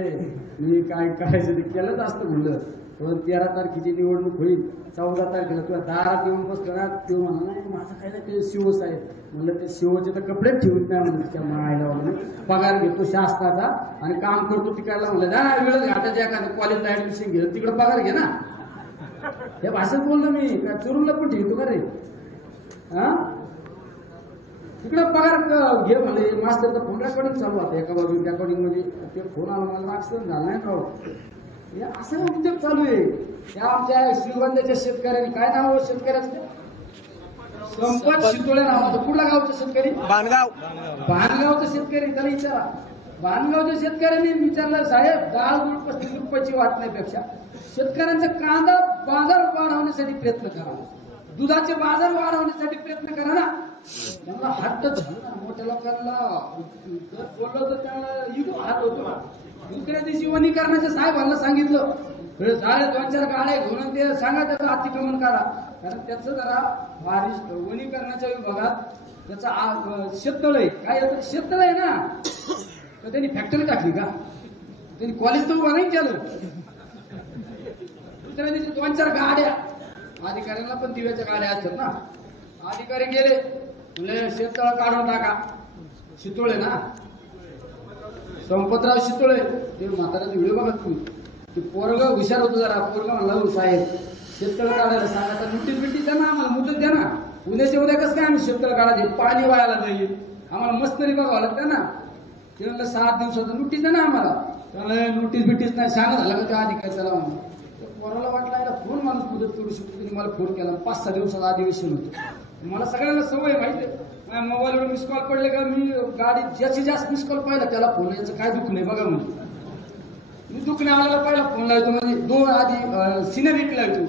मी काय करायचं ते केलंच असतं म्हणलं पण 13 तारखेची निवडणूक होईल 14 तारखेला तुला दारात येऊन बसलं ना ते म्हणा नाही माझं काय नाही ते शिवच आहे म्हणलं ते शिवचे तर कपडेच ठेवून नाही म्हणलं त्या मायला म्हणून पगार घेतो शासनाचा आणि काम करतो तिकडला म्हणलं जा वेळच घाटाच्या एखाद्या कॉलेजला ऍडमिशन घे तिकडे पगार घे ना हे भाषेत बोललो मी काय चोरूनला पण ठेवतो का रे हा तिकडे पगार घे म्हणले मास्तरचा फोन रेकॉर्डिंग चालू होता एका बाजूला रेकॉर्डिंग मध्ये ते फोन आला मला ऍक्सिडेंट झाला नाही राव हे असं उद्योग चालू आहे त्या आमच्या श्रीगोंद्याच्या शेतकऱ्यांनी काय नाव आहे शेतकऱ्याचं संपत शितोळे नावाचं कुठला गावचं शेतकरी भानगावचं शेतकरी त्याला विचारा भानगावच्या शेतकऱ्यांनी विचारलं साहेब डाळ गुळ 35 रुपयाची वाटण्यापेक्षा शेतकऱ्यांचा कांदा बाजार वाढवण्यासाठी प्रयत्न करा दुधाचे बाजार वाढवण्यासाठी प्रयत्न करा ना त्यांना हट्ट झालं ना मोठ्या लोकांना बोललं तर त्याला इगो हात होतो ना दुसऱ्या दिवशी वनीकरणाच्या साहेबांना सांगितलं झाले 2-4 गाड्या घेऊन ते सांगा त्याचं अतिक्रमण करा कारण त्याचं जरा बारिश वनीकरणाच्या विभागात त्याचं शेततळ आहे काय येतं शेततळ आहे ना तर त्यांनी फॅक्टरी टाकली का त्यांनी कॉलेज तर उभा नाही केलं दुसऱ्या दिवशी 2-4 गाड्या अधिकाऱ्यांना पण दिव्याच्या गाड्या असतात ना अधिकारी गेले म्हणजे शेततळ काढून टाका शितोळे ना संपतराव शितोळे ते म्हाताऱ्याचा व्हिडिओ बघा तुम्ही ते पोरग हुशार होतं जरा पोरग म्हणला साहेब शेततळ काढायला सांगा तर नोटीस बिटीस द्या ना आम्हाला मुदत द्या ना उद्याच्या उद्या कसं काय आम्ही शेततळ काढायचे पाणी वायाला जाईल आम्हाला मस्तरी बघावं लागतं ना ते म्हणलं 7 दिवसाचं नोटीस द्या ना आम्हाला त्याला नोटीस बिटीस नाही सांगा झालं का त्या अधिकारी त्याला म्हणून पोराला वाटला याला फोन माणूस मदत करू शकतो त्यांनी मला फोन केला 5-6 दिवसाचं अधिवेशन होतं मला सगळ्यांना सवय माहिती आहे माझ्या मोबाईलवर मिस कॉल पडले का मी गाडीत ज्याची जास्त मिस कॉल पाहिला त्याला फोन याचं काय दुःख नाही बघा म्हणजे मी दुखण्यावाल्याला पहिला फोन लावतो म्हणजे 2 आधी सिनेरिट लावतो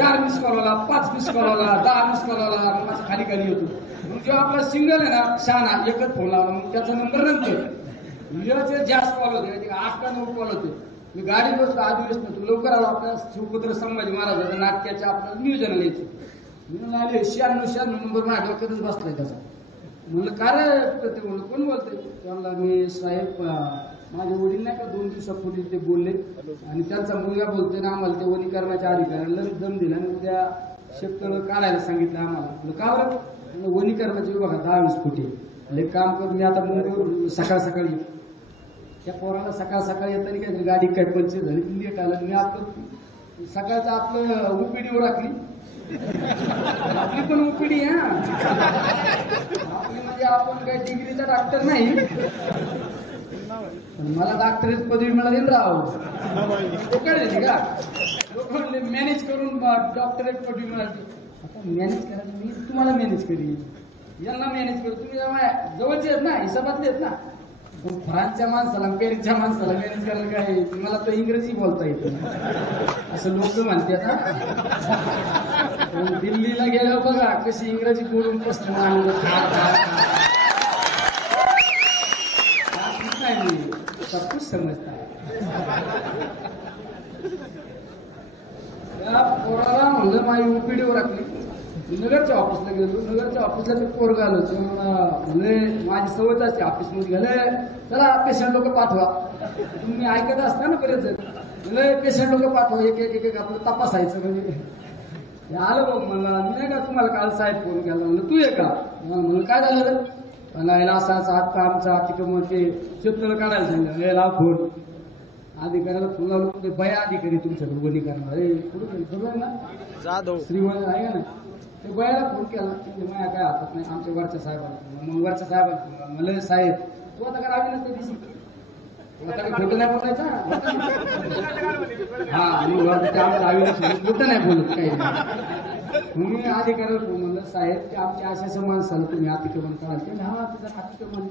4 मिस कॉल आला 5 मिस कॉल आला 10 मिस कॉल आला माझ्या खाली खाली येतो मग जेव्हा आपला सिंगल आहे ना शहाणा एकच फोन लावला मग त्याचा नंबर नंतर जास्त कॉल होते 8 का 9 कॉल होते मी गाडी बसलो अधिवेशन होतो लवकर आलो आपल्या शिवपुत्र संभाजी महाराजांच्या नाट्याच्या आपल्याला नियोजन यायचं म्हणून आले 96 नंबर माझ्या डोक्यातच बसलाय त्याचा म्हणलं काय ते म्हणलं कोण बोलतंय त्याला मी साहेब माझे वडील नाही का 2 दिवसापूर्वी ते बोलले आणि त्यांचा मुलगा बोलतोय ना आम्हाला ते वनीकरणाच्या अधिकाऱ्यांना दम दिला आणि उद्या शेततळ काढायला सांगितलं आम्हाला का बरं वनीकरणाच्या विभागात 10-20 कोटी काम करून मी आता मुंबईवर सकाळी त्या पोराला सकाळी येताना काहीतरी गाडी काय पंचर झाली लेट आलं मी आपलं सकाळचं आपलं ओपीडीवर राखली आपली पण ओपीडी आहे आपली म्हणजे आपण काही डिग्रीचा डॉक्टर नाही पण मला डॉक्टरेट पदवी मिळाली राव कळली का लोक मॅनेज करून डॉक्टरेट पदवी मिळाली आता मॅनेज करायला मी तुम्हाला मॅनेज करीन यांना मॅनेज करू तुम्ही जवळचे आहेत ना हिसाबातले आहेत ना फ्रान्सच्या माणसाला पेरिसच्या माणसाला मॅनेज करायला काय मला तर इंग्रजी बोलता येतं असं लोक म्हणते दिल्लीला गेल्यावर बघा कशी इंग्रजी बोलून प्रश्न नाही सब कुछ समजता त्या पोराला म्हणलं माझी ओपीडीवर राखली नगरच्या ऑफिसला गेलो नगरच्या ऑफिसला ते पोरग आलो म्हणजे माझी सवयच असते ऑफिसमध्ये गेले चला पेशंट लोक पाठवा तुम्ही ऐकत असता ना बरेच म्हणजे पेशंट लोक पाठवा एक आपलं तपासायचं म्हणजे आलं बघ मला मी नाही का तुम्हाला काल साहेब फोन केला म्हणलं तू ये का म्हणलं काय झालं नाही असा हात आमचा अतिक्रमण ते शेततळ काढायला सांगितलं लाव फोन अधिकाऱ्याला फोन लावलो बया अधिकारी तुमच्याकडे वनीकरण अरे कुठं ना जाधव श्रीवळ आहे का ना ते बयाला फोन केला माझ्या काय हातात नाही आमच्या वरच्या साहेबांना मग वरच्या साहेबांना म्हणलं साहेब तू आता काय आवी नसते दिशी आता खोटं नाही बोलायचा हा मी आम्हाला आवी नसते खोटं नाही बोलत काही मग मी अधिकाऱ्याला फोन म्हणलं साहेब ते आमच्या अशा माणसाला तुम्ही अतिक्रमण कराल ते हा तुझं अतिक्रमण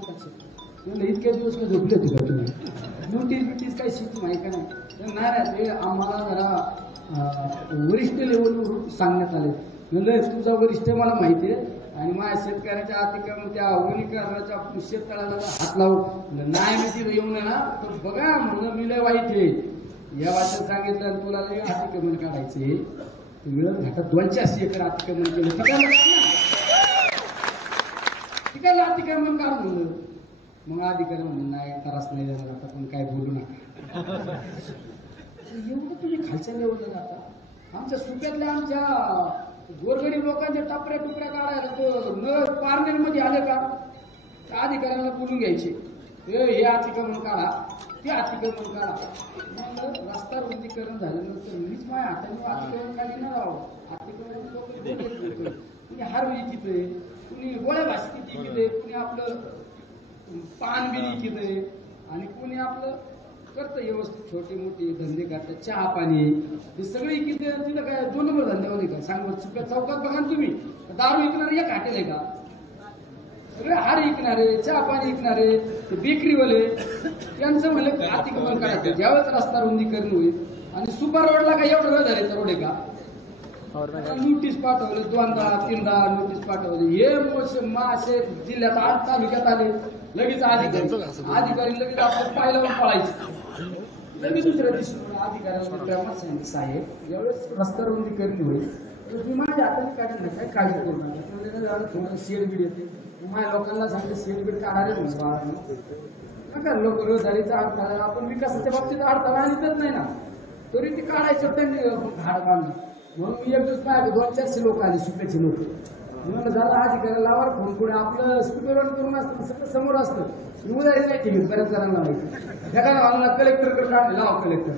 म्हणलं इतके दिवस काय झोपले होते का तुम्ही नोटीस काही शिकून आहे का नाही ते आम्हाला जरा वरिष्ठ लेवलवर सांगण्यात आले म्हणलं तुझा वरिष्ठ मला माहिती आहे आणि माझ्या शेतकऱ्याच्या अतिक्रमण त्या वनीकरणाच्या शेततळाला हात लावून नाही मी तिथं येऊन ना तर बघा म्हणलं मी लय वाईट आहे या भाषेत सांगितलं आणि तुला लय अतिक्रमण काढायचे, मिळत घाटात 200 एकर अतिक्रमण केलं, तिकडलं अतिक्रमण काढून म्हणलं. मग अधिकारी म्हणून नाही त्रास नाही देणार, आता पण काय बोलू नका. एवढं तुम्ही खालच्या लेवलला जाता. आमच्या सुक्यातल्या आमच्या गोरगरीब लोकांच्या टपऱ्या टुकड्या काढायला न पारनेरमध्ये आले का त्या अधिकाऱ्यांना बोलून घ्यायचे, हे अतिक्रमण काढा, ते अतिक्रमण काढा. मग रस्ता रुंदीकरण झाल्यानंतर मीच माझ्या हाताने अतिक्रमण काढली ना राव. अतिक्रमण लोक कुणी हार विकिते, कुणी गोळ्या भाषी विकिते, कुणी आपलं पान बिरी विकिते आणि कुणी आपलं करतं व्यवस्थित छोटे मोठे धंदे करतात, चहा पाणी हे सगळे इकडे. तिथं काय 2 नंबर धंद्यावाले का सांग. चुक्या चौकात बघा ना तुम्ही, दारू विकणारे एक हॉटेल आहे का? सगळे हार विकणारे, चहा पाणी विकणारे, बेकरीवाले, त्यांचं म्हणलं अतिक्रमण करायचं. ज्यावेळेस रस्ता रुंदीकरण होईल आणि सुपर रोडला काय एवढं वेळ झाले रोड आहे का? नोटीस पाठवले, 2दा 3दा नोटीस पाठवले. हे मासे जिल्ह्यात 8 तालुक्यात आले, लगेच अधिकारी लगेच आपण पाय लावून पळायचे. लगेच दुसऱ्या दिवशी अधिकाऱ्यांना सांगितलं, साहेब ज्यावेळेस रस्ता रुंदीकरण होईल तुम्ही माझ्या हाताने काढून नाही, काय काळजी करू नका. थोडं शेडबीड येते, माझ्या लोकांना सांगते शेडबीड काढायला नका. लोक रोजगारीचा अडथळा, आपण विकासाच्या बाबतीत अडथळा आणतच नाही ना, तरी ते काढायचं त्यांनी झाड बांधलं. म्हणून मी एक दिवस पाहिजे 200-400 लोक आले, सुप्याचे लोक. म्हणून झाला अधिकाऱ्याला लावा फोन पुढे आपलं स्पीकर करून असतं, सगळं समोर असतं. उदाहरण नाही ठेवी बऱ्याच जणांना माहिती. एखादा कलेक्टरकडे काम आहे, लाव कलेक्टर.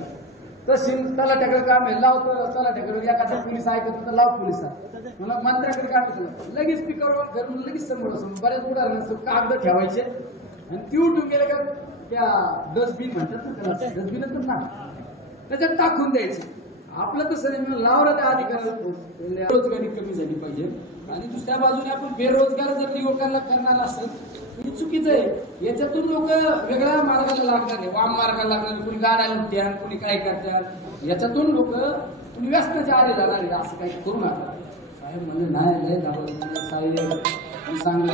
तहसील तलाट्याकडे काम आहे, लावतं तलाट्याकडे. एखादा पोलीस ऐकत तर लाव पोलिसा. मला मंत्र्याकडे काम आहे, लगेच स्पीकरवर करून लगेच समोर असं. बऱ्याच उदाहरण कागद ठेवायचे आणि ती उठून गेले का त्या डस्टबिन म्हणतात ना त्याला, डस्टबिनच ना, त्याच्यात टाकून द्यायचे. आपलं तसं नाही, लावलं त्या अधिकाऱ्याला. रोजगारी कमी झाली पाहिजे आणि दुसऱ्या बाजूने आपण बेरोजगार जर युवकांना करणार असेल तर चुकीचं आहे. याच्यातून लोक वेगळ्या मार्गाला लागणार आहे, वाम मार्गाला लागणार, कुणी गाड्या लुटत्या, कुणी काय करतात. याच्यातून लोक तुम्ही व्यसनाच्या आले जाणार आहे, असं काही करू नका. साहेब म्हणजे नाही लय दाबा साहेब सांगलं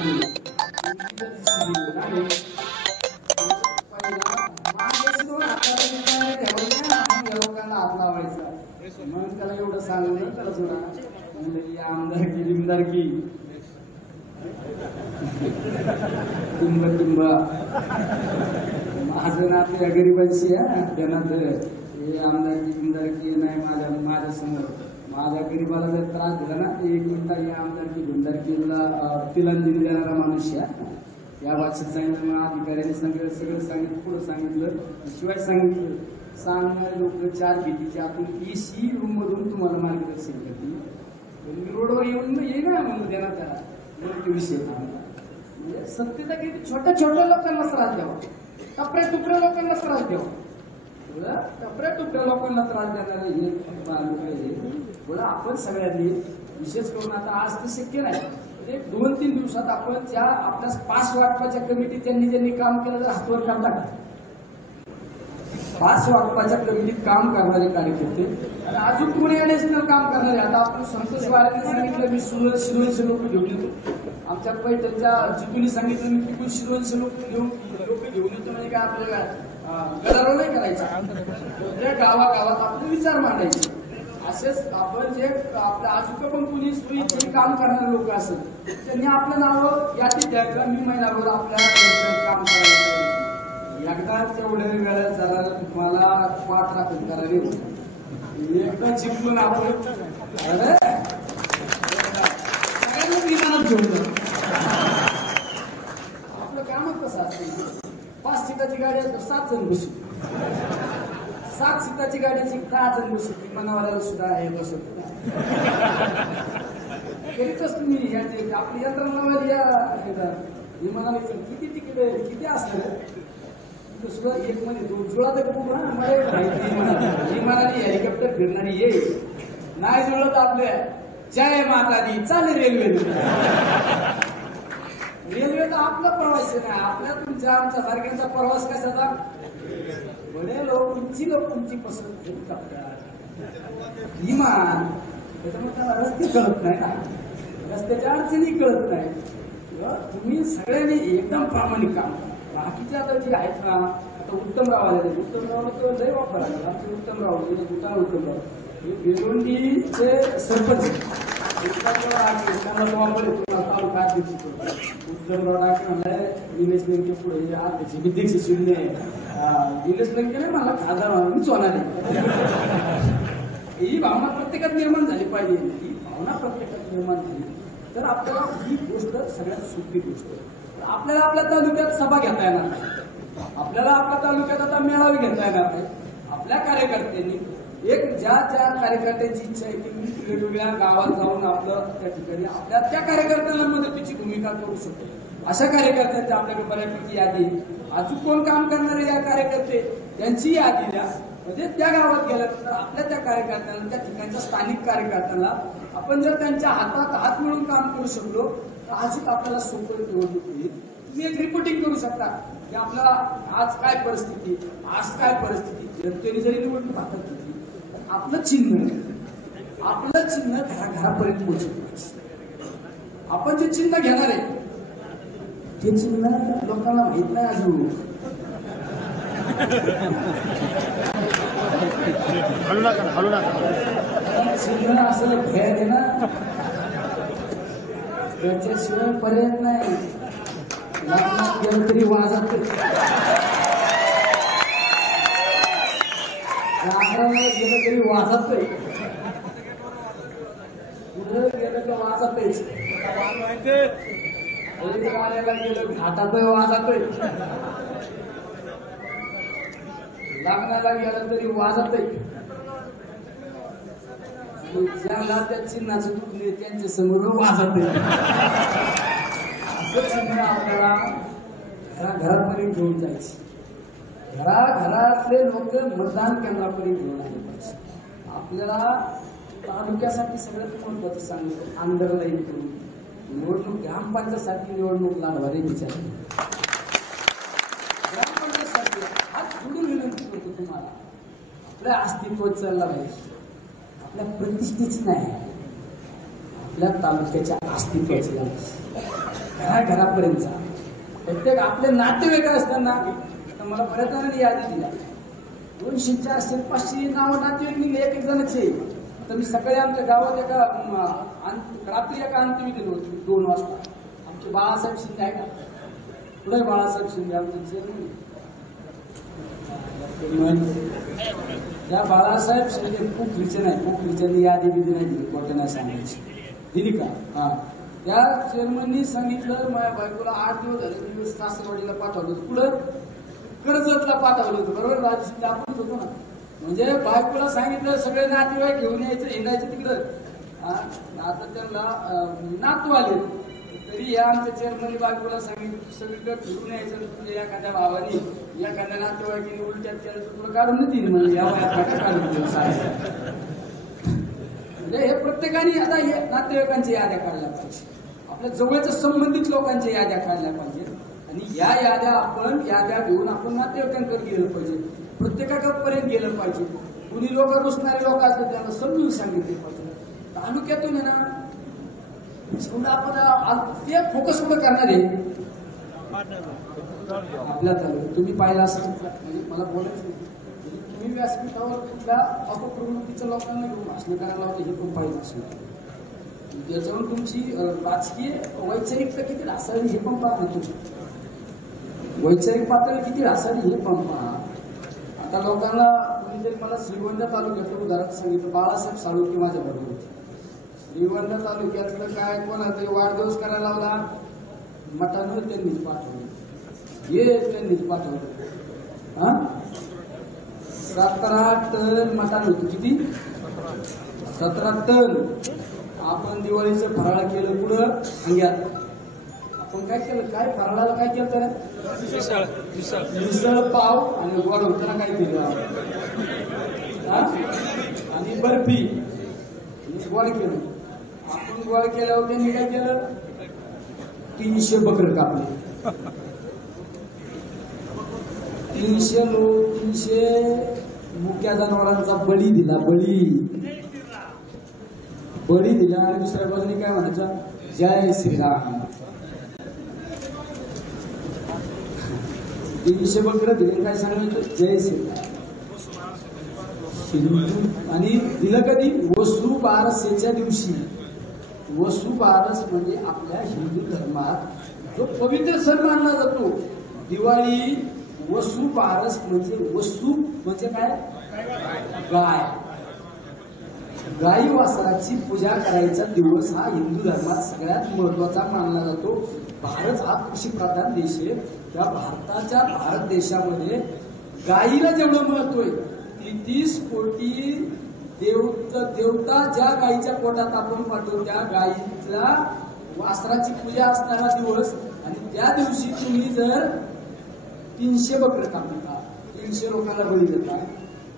लोकांना हात लावायचा. मग त्याला एवढं सांगलं त्याला सोडा आमदारकी बिमदारकी टिंब टिंब माझं नाते गरिबांशी त्यांना हे आमदारकी बिमदारकी नाही. माझ्या समोर माझ्या गरीबाला जर त्रास दिला ना, ते 1 मिनिटात या आमदारकी बिमदारकीला तिलांजली देणारा माणूस या भाषेत सांगितलं. मग अधिकाऱ्यांनी सगळं सांगितलं, पुढं सांगितलं, शिवाय सांगितलं. सांगणारे लोक 4 भीतीचे आपण AC रूम मधून तुम्हाला मार्गदर्शन करतील. रोडवर येऊन येईल ना म्हणून देणार त्याला विषय. म्हणजे सत्तेचा किती छोट्या छोट्या लोकांना त्रास द्यावा, टपऱ्या तुकड्या लोकांना त्रास द्यावा. टपऱ्या तुकड्या लोकांना त्रास देणारे हे आपण सगळ्यांनी विशेष करून आता आज ते शक्य नाही. 2-3 दिवसात आपण ज्या आपल्या पास वाटपाच्या कमिटी ज्यांनी काम केलं तर हातवर काढला. पास वाटपाच्या कमिटीत काम करणारे कार्यकर्ते आणि अजून कोणी ऍडिशनल काम करणारे. आता आपण संतोष वाऱ्याने सांगितलं मी शिरोळचे लोक घेऊन येतो. आमच्या पैठणच्या जितून सांगितलं मी तिकून शिरोळचे लोक घेऊन येतो. म्हणजे काय आपल्याला गदारोळ नाही करायचा, त्या गावागावात आपले विचार मांडायचे. असेच आपण जे आपल्या आजूक पण कुणी सोयीचे काम करणारे लोक असेल त्यांनी आपलं नाव यादीत द्यायचं. मी महिनाभर आपल्या काम करायचं. एकदा तेवढ्या वेळा जरा मला वाट राखून करावी. एकदा जिंकून आपण घेऊन आपलं कामच कसं असतं. 5 सीटाची गाडी असतो, 7 जण बसू. 7 सीटाची गाडीची 10 जण बसू. विमानावाल्याला सुद्धा हे बसत करीतच तुम्ही. आपली यंत्रणा या विमानाला किती तिकीट किती असतं सुद्धा एक मध्ये 2 जुळा तर खूप मला विमानाने हेलिकॉप्टर फिरणारी येईल. नाही जुळलं तर आपल्या जय माता दी चालेल. रेल्वे तर आपला प्रवास नाही, आपल्या तुमच्या आमच्या सारख्यांचा प्रवास कशाचा. बडे लोक उंची पसंत करतात. विमान त्याच्यामुळे त्याला रस्ते कळत नाही ना, रस्त्याच्या अडचणी कळत नाही. तुम्ही सगळ्यांनी एकदम प्रामाणिक काम. बाकीच्या आता जे आहेत ना, आता उत्तमराव आले. उत्तमरावला तो लय वापर आला. आमचे उत्तमराव दुकान उत्तमराव बेलोंडीचे सरपंच तालुका अध्यक्ष उत्तमराव डाके म्हणलाय निलेश लंके पुढे अध्यक्ष विध्यक्ष शिंदे निलेश लंकेने मला खासदार मीच होणार आहे. ही भावना प्रत्येकात निर्माण झाली पाहिजे. ही भावना प्रत्येकात निर्माण झाली तर आपल्याला ही गोष्ट सगळ्यात सोपी गोष्ट. आपल्याला आपल्या तालुक्यात सभा घेता येणार नाही. आपल्याला आपल्या तालुक्यात आता मेळावे घेता येणार नाही. आपल्या कार्यकर्त्यांनी एक ज्या कार्यकर्त्यांची इच्छा आहे की मी वेगवेगळ्या गावात जाऊन आपलं त्या ठिकाणी आपल्या त्या कार्यकर्त्यांना मदतीची भूमिका करू शकतो. अशा कार्यकर्त्यांची आपल्याकडे बऱ्यापैकी यादी. अजून कोण काम करणारे या कार्यकर्ते त्यांची यादी द्या. म्हणजे त्या गावात गेल्यानंतर आपल्या त्या कार्यकर्त्यांना त्या ठिकाणच्या स्थानिक कार्यकर्त्यांना आपण जर त्यांच्या हातात हात मिळून काम करू शकलो तर अजून आपल्याला सोपं निवडणूक होईल. तुम्ही एक रिपोर्टिंग करू शकता की आपल्याला आज काय परिस्थिती, आज काय परिस्थिती. जनतेने जरी निवडणूक हातात घेतली आपलं चिन्ह घराघरापर्यंत पोहोचलं. आपण जे चिन्ह घेणार आहे ते चिन्ह लोकांना माहित नाही अजून. चिन्ह असं भेद आहे ना त्याच्याशिवाय पर्याय नाही. गेलं तरी वाजत गेलं तरी वाजत पुढे गेलं तर वाजतच. गेलं घाटातोय वाजतोय. लग्नाला गेलं तरी वाजतोय. ज्याला त्या चिन्हाचं दुखणे त्यांच्या समोर वाजतोय. असं चिन्ह आपल्याला घरापर्यंत घेऊन जायचं. घराघरातले लोक मतदान केंद्रापर्यंत घेऊन आले पाहिजे. आपल्याला तालुक्यासाठी सगळ्यात महत्वाचं सांगितलं अंडरलाईन करून निवडणूक ग्रामपंचायतसाठी निवडणूक लढवारी विचार. ग्रामपंचायतसाठी हात जोडून विनंती करतो तुम्हाला. आपल्या अस्तित्व चालला पाहिजे. आपल्या प्रतिष्ठेची नाही आपल्या तालुक्याच्या अस्तित्वाची घराघरापर्यंत प्रत्येक आपले नातेवाईक असताना मला बऱ्याच जणांनी यादी दिल्या. 200, 400, 500 नावं नातेवाईक निघले. एक जणांचे. तर मी सकाळी आमच्या गावात रात्री एका अंत्यविधी दिलो होतो 2 वाजता. आमचे बाळासाहेब शिंदे आहे का पुढे बाळासाहेब शिंदे आमचे त्या बाळासाहेब शिंदे पोखरीचे नाही. पोखरीच्या यादी बिदी नाही दिली. कोर्टाने नाही सांगायची दिली का. हा त्या चेअरमननी सांगितलं माझ्या बायकोला 8 दिवस झाले दिवस सासरवाडीला पाठवलं होतं. पुढं कर्जतला पाठवलं होतं. बरोबर राज शिंदे आपणच होतो ना. म्हणजे बायकोला सांगितलं सगळे नातेवाईक घेऊन यायचं हिंडायचं तिकडं. आता त्यांना नातू आले तरी या आमच्या चेअरमननी बायकोला सांगितलं सगळीकडे फिरून यायचं. म्हणजे एखाद्या भावानी एखाद्या नातेवाईकीने उलट्यात केलं तर पुढे काढून देईल. म्हणजे या वयात काढून म्हणजे हे प्रत्येकाने आता नातेवाईकांच्या याद्या काढल्या पाहिजे. आपल्या जवळच्या संबंधित लोकांच्या याद्या काढल्या पाहिजे. आणि या याद्या घेऊन आपण नातेवाईकांकडे गेलं पाहिजे. प्रत्येकापर्यंत गेलं पाहिजे. कुणी लोक रुसणारे लोक असतात त्यांना समजून सांगितले पाहिजे. तालुक्यातून आहे ना जेवढं आपण ते फोकस कुठं करणार आहे आपल्या तालुक्यात. तुम्ही पाहिलं असं म्हणजे मला बोलायचं नाही. तुम्ही व्यासपीठावर कुठल्या अपप्रवृत्तीच्या लोकांना घेऊन भाषण करायला होते हे पण पाहिजे असेल. त्याच्यावर तुमची राजकीय वैचारिकता किती ढासळली हे पण पाहतो. तुम्ही वैचारिक पातळी किती ढासळली हे पण पहा. आता लोकांना कोणीतरी मला श्रीगोंदा तालुक्यातलं उदाहरण सांगितलं. बाळासाहेब साळुंखे माझ्या बरोबर होते. श्रीगोंदा तालुक्यातलं काय कोणातरी वाढदिवस करायला लावला मटानं त्यांनीच पाठवलं. हे त्यांनीच पाठवलं. 17 टन मटान होतं. किती 17 टन. आपण दिवाळीचं फराळ केलं पुढं अंग्यात. आपण काय केलं काय फराळाला काय केलं तर मिसळ पाव आणि गोड होताना काय केलं आणि बर्फी गोड केलं. आपण गोड केल्यावर त्यांनी काय केलं 300 बकरं कापले. 300 मुक्या जनावरांचा बळी दिला. बळी दिला आणि दुसऱ्या बाजूने काय म्हणायचं जय श्रीराम. 300 बकरं दिले, काय सांगितलं? जय श्रीराम. आणि दिलं कधी? वसुबारसेच्या दिवशी. वसुबारस म्हणजे आपल्या हिंदू धर्मात जो पवित्र सण मानला जातो. दिवाळी. वसुबारस म्हणजे वसू म्हणजे काय? गाय. गाई वासराची पूजा करायचा दिवस हा हिंदू धर्मात सगळ्यात महत्वाचा मानला जातो. भारत हा कृषीप्रधान देश आहे. त्या भारत देशामध्ये गाईला जेवढं महत्व आहे, 30 कोटी देवता ज्या गाईच्या पोटात आपण पाठवतो त्या गाईला वासराची पूजा असणारा दिवस. आणि त्या दिवशी तुम्ही जर 300 बकरं कापता, 300 लोकांना बळी देता,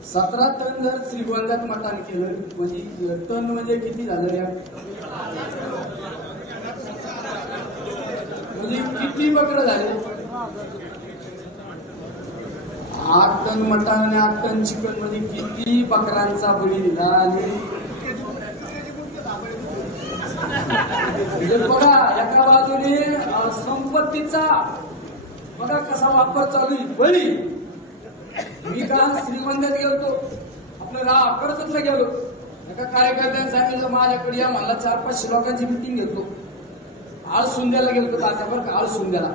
17 टन जर श्रीगोंद्यात मटण केलं म्हणजे टन म्हणजे किती झालं या? म्हणजे किती बकरं झाले? 8 टन मटण आणि 8 टन चिकन मध्ये किती बकरांचा बळी दिला? आणि म्हणजे बघा, एका बाजूने संपत्तीचा बघा कसा वापर चालू आहे. बळी. मी काल श्रीगोंद्यात गेलो, आपलं कर्जतला गेलो. एका कार्यकर्त्याने सांगितलं माझ्याकडे या, मला 400-500 लोकांची मिटिंग घेतो. आळसुंद्याला गेलो तात्यावर, आळसुंद्याला.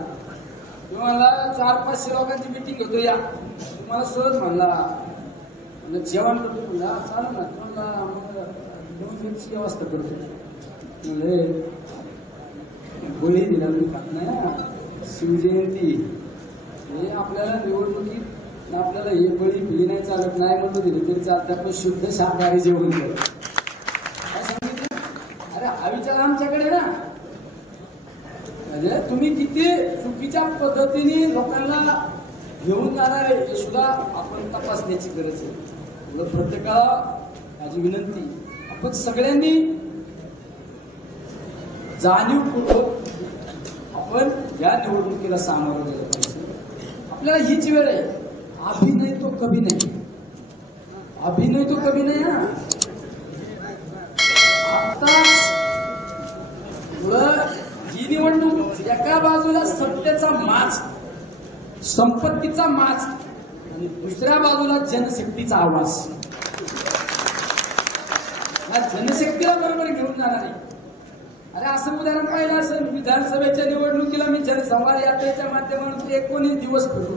मला 400-500 लोकांची मिटिंग घेतो या. तुम्हाला सहज म्हणला जेवण करतो. म्हणला चालू ना, तुम्हाला 2 व्यवस्था करतो. म्हणजे बळी दिला मी खात नाही. शिवजयंती हे आपल्याला निवडणुकीत आपल्याला हे बळी बिली नाही चालत. नाही म्हणतो दिले तरी चालत. आपण शुद्ध शाकाहारी जेवण करतो. काय सांगितलं? अरे हा विचार आमच्याकडे ना. म्हणजे तुम्ही किती चुकीच्या पद्धतीने लोकांना घेऊन जाणार आहे हे सुद्धा आपण तपासण्याची गरज आहे. प्रत्येकाला माझी विनंती, आपण सगळ्यांनी जाणीवपूर्वक आपण या निवडणुकीला सामोरं गेलं पाहिजे. आपल्याला हीच वेळ आहे. अभिनय तो कभी नाही. अभिनय तो कभी नाही. आता ही निवडणूक एका बाजूला सत्तेचा माज, संपत्तीचा माज, आणि दुसऱ्या बाजूला जनशक्तीचा आवाज. या जनशक्तीला बरोबर घेऊन जाणार आहे. अरे असं उदाहरण पाहिलं असेल, विधानसभेच्या निवडणुकीला मी जनसंवाद यात्रेच्या माध्यमातून 19 दिवस फिरलो.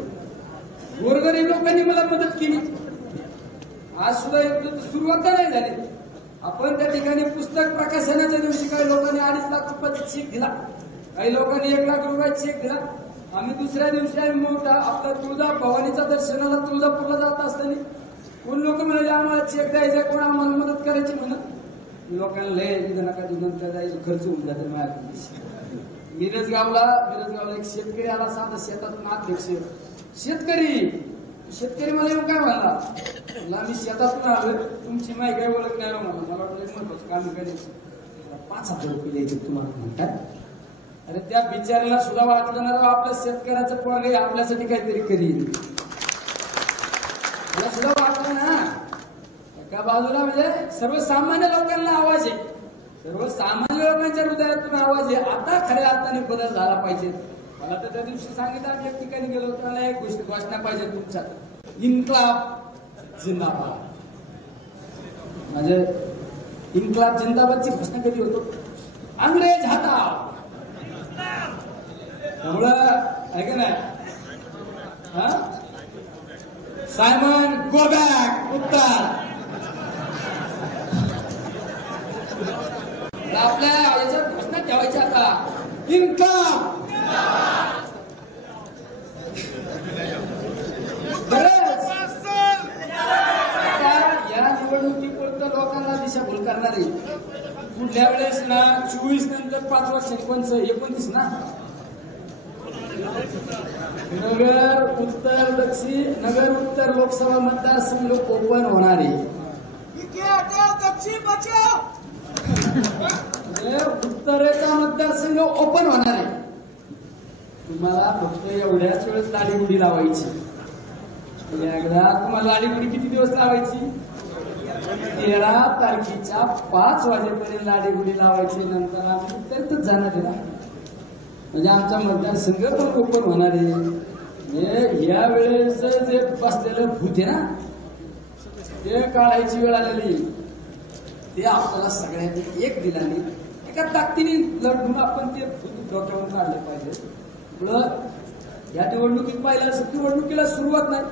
गोरगरीब लोकांनी मला मदत केली. आज सुद्धा सुरुवात नाही झाली. आपण त्या ठिकाणी पुस्तक प्रकाशनाच्या दिवशी काही लोकांनी 2.5 लाख रुपयाचा चेक दिला, काही लोकांनी 1 लाख रुपयाचा चेक दिला. आम्ही दुसऱ्या दिवशी आम्ही मोठा आपला तुळजा भवानीच्या दर्शनाला तुळजापूरला जात असताना कोण लोक म्हणाले आम्हाला चेक द्यायचा, कोण आम्हाला मदत करायची म्हणत. लोकांना लय नका नंतर जायचं, खर्च होऊन जाते माझ्या. मिरजगावला एक शेतकरी आला. साधा शेतातून अध्यक्ष शेतकरी मला येऊन काय म्हणला, मी शेतातून आलोय, तुमची माहिती काय ओळख नाही मला वाटलं महत्वाचं काम करायचं. 5,000 रुपये द्यायचे तुम्हाला म्हणतात. अरे त्या बिचाऱ्याला सुद्धा वाटलं ना आपल्या शेतकऱ्याचं पोरग आपल्यासाठी काहीतरी करील. मला सुद्धा वाटलं ना. एका बाजूला म्हणजे सर्वसामान्य लोकांना आवाज आहे, सर्वसामान्य लोकांच्या हृदयातून आवाज आहे. आता खऱ्या अर्थाने बदल झाला पाहिजे. मला तर त्या दिवशी सांगितलं, आम्ही एक ठिकाणी गेलो होतो, मला एक गोष्ट घोषणा पाहिजे तुमच्या, इन्क्लाब जिंदाबाद. म्हणजे इन्क्लाब जिंदाबादची घोषणा कधी होतो? अंग्रेज हटाव. त्यामुळं आहे का नाही? सायमन गो बॅक उत्तर. आपल्या याच्यात घोषणा ठेवायची आता, इन्कम. या निवडणुकीपुरतं लोकांना दिशाभूल करणार आहे. पुढल्या वेळेस ना 24 नंतर 5 वर्ष 29 ना नगर उत्तर दक्षिण नगर उत्तर लोकसभा मतदारसंघ ओपन होणार आहे. उत्तरेचा मतदारसंघ ओपन होणार आहे. तुम्हाला फक्त एवढ्याच वेळेस लाडीगुडी लावायची. एकदा तुम्हाला लाडीगुडी किती दिवस लावायची? 13 तारखेच्या 5 वाजेपर्यंत लाडीगुडी लावायची. नंतर आम्ही उत्तरेतच जाणार आहे ना. म्हणजे आमचा मतदारसंघ पण ओपन होणार आहे. या वेळेस जे बसलेलं भूत आहे ना ते काढायची वेळ आलेली ते आपल्याला सगळ्यांनी एक दिलाने एका ताकदीने लढून आपण ते भूत डोक्यावर काढले पाहिजे. पुढं या निवडणुकीत पाहिलं असं निवडणुकीला सुरुवात नाही.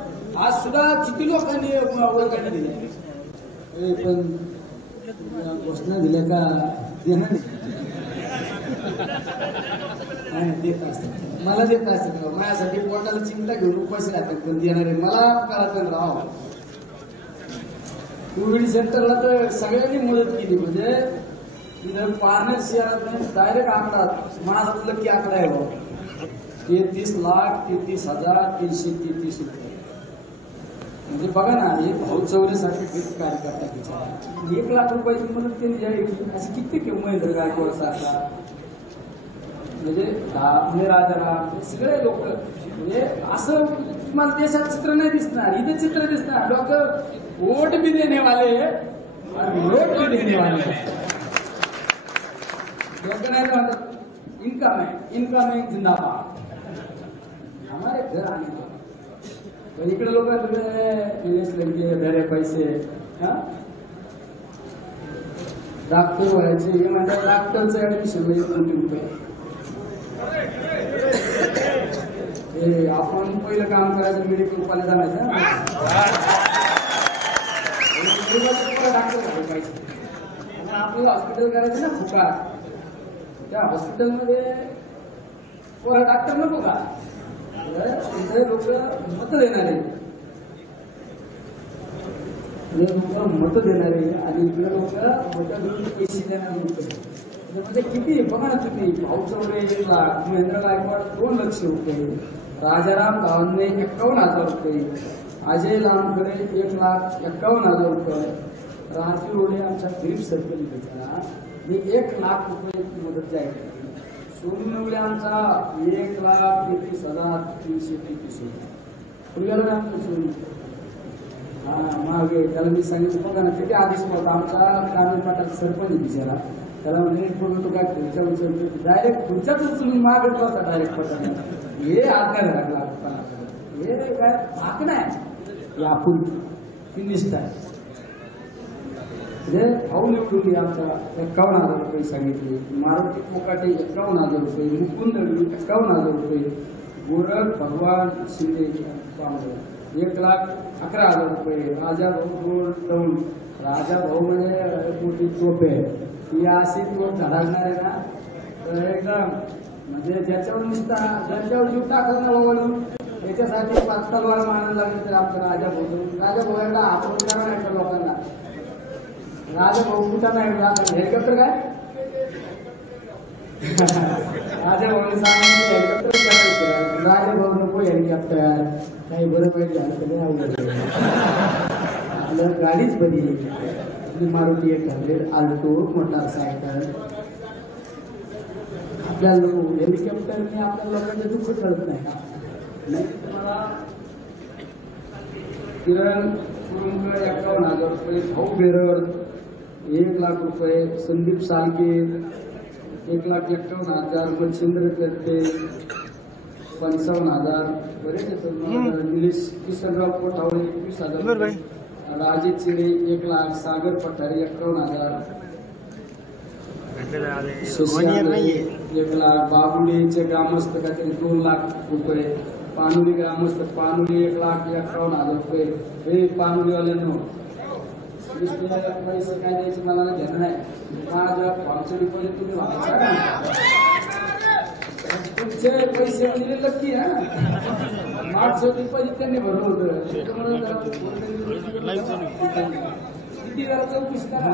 आज सुद्धा किती लोकांनी वर्गाने दिल्या पण घोषणा दिल्या का देणार नाही देत असतात. मला देत असतात माझ्यासाठी पोटाला चिंता घेऊन पैसे राहतात पण देणारे मला कळत राव. कोविड सेंटरला तर सगळ्यांनी मदत केली म्हणजे इथं पार्नर शहरात डायरेक्ट आकडा माझा लकी आकडा आहे भाऊ 33,33,333 रुपये. म्हणजे बघा ना हे भाऊ चौऱ्यासाठी कार्यकर्ता 1 लाख रुपयाची मदत त्यांनी द्यायची असे किती महेंद्र गायकवाड सारखा म्हणजे आपले राजाराम सगळे लोक म्हणजे असं तुम्हाला देशात चित्र नाही दिसणार इथे चित्र दिसणार. लोक वोट भी देने वाले और वोट भी देने वाले लोक नाही म्हणतात इनकम है जिंदाबाद हमारे घर आने पण इकडे लोक निलेश लंके भरे पैसे डॉक्टर व्हायचे हे म्हणतात डॉक्टरचं ऍडमिशन 1 कोटी रुपये. आपण पहिलं काम करायचं मेडिकल कॉलेज आणायचं डॉक्टर झाले पाहिजे. आपलं हॉस्पिटल करायचं ना फुकाट त्या हॉस्पिटलमध्ये पोरा डॉक्टर नको का इकडे लोक मत देणारे मत देणारे आणि इकडे लोक मत देऊन पैसे देणारे लोक म्हणजे किती बघा ना तुम्ही भाऊ चौरे 1 लाख महेंद्र गायकवाड 2 लाख रुपये राजाराम गावांनी 51,000 रुपये अजय लांबकडे 1,51,000 रुपये राजू रोडे आमच्या गरीब सर्कल मी 1 लाख रुपयाची मदत जाहीर केली. सोनू नवले आमचा 1,33,333 रुपये मागे त्याला मी सांगितलं बघा ना किती आदेश होता आमचा ग्रामीण पाटाचा सरपंच बिचारा त्याला म्हणजे तो काय खुर्च्या उचलतो डायरेक्ट खुर्च्याच उचलून मागत होता डायरेक्ट पटाला हे आकार लागला हे काय भाग नाही आपण ती निष्ठा आहे. म्हणजे भाऊ निवडून आमचा 51,000 रुपये सांगितले. मारुती कोकाटे 51,000 रुपये मुकुंद 51,000 रुपये गोरख भगवान शिंदे 1,11,000 रुपये राजा भाऊ टौन राजा भाऊ म्हणजे मोठी चोप आहे ती अशी चोप धडाडणार आहे ना तर एकदम म्हणजे ज्याच्यावर नुसता ज्याच्यावर जीव टाकत ना वळून त्याच्यासाठी 5 तलवार मारायला लागले तर आमचा राजा भाऊ एकदा आपण करा नाही लोकांना राजा भाऊ कुठं नाही हेलिकॉप्टर काय राजा भाऊने सांगितलं हेलिकॉप्टर करायचं राजा भाऊ नको हेलिकॉप्टर काही बरं पाहिजे झालं आपलं गाडीच बरी मारुती 100 आल्टो मोटारसायकल आपल्याला हेलिकॉप्टरने आपल्या लोकांचे दुःख कळत नाही का नाही तुम्हाला किरण कुरुंकर 51,000 रुपये भाऊ बेरड 1 लाख रुपये संदीप सालके 1,51,000 मच्छिंद्र करते 55,000 बरेच येतात. निलेश किसनराव कोठावळे 21,000 राजे चिरे 1 लाख सागर पठारे 51,000 शशी 1 लाख बाबुडेचे ग्रामस्थ काहीतरी 2 लाख रुपये पानुली ग्रामस्थ पानुली 1,51,000 रुपये. हे पानुलीवाल्यांनो पैसे काय द्यायचे मला घेणं नाही माझ्या फॉर्मचे डिपॉझिट तुम्ही व्हायचा तुमचे पैसे दिले लक्की आहे मागचं डिपॉझिट त्यांनी भरलं होतं किती वेळा चौकशी करा.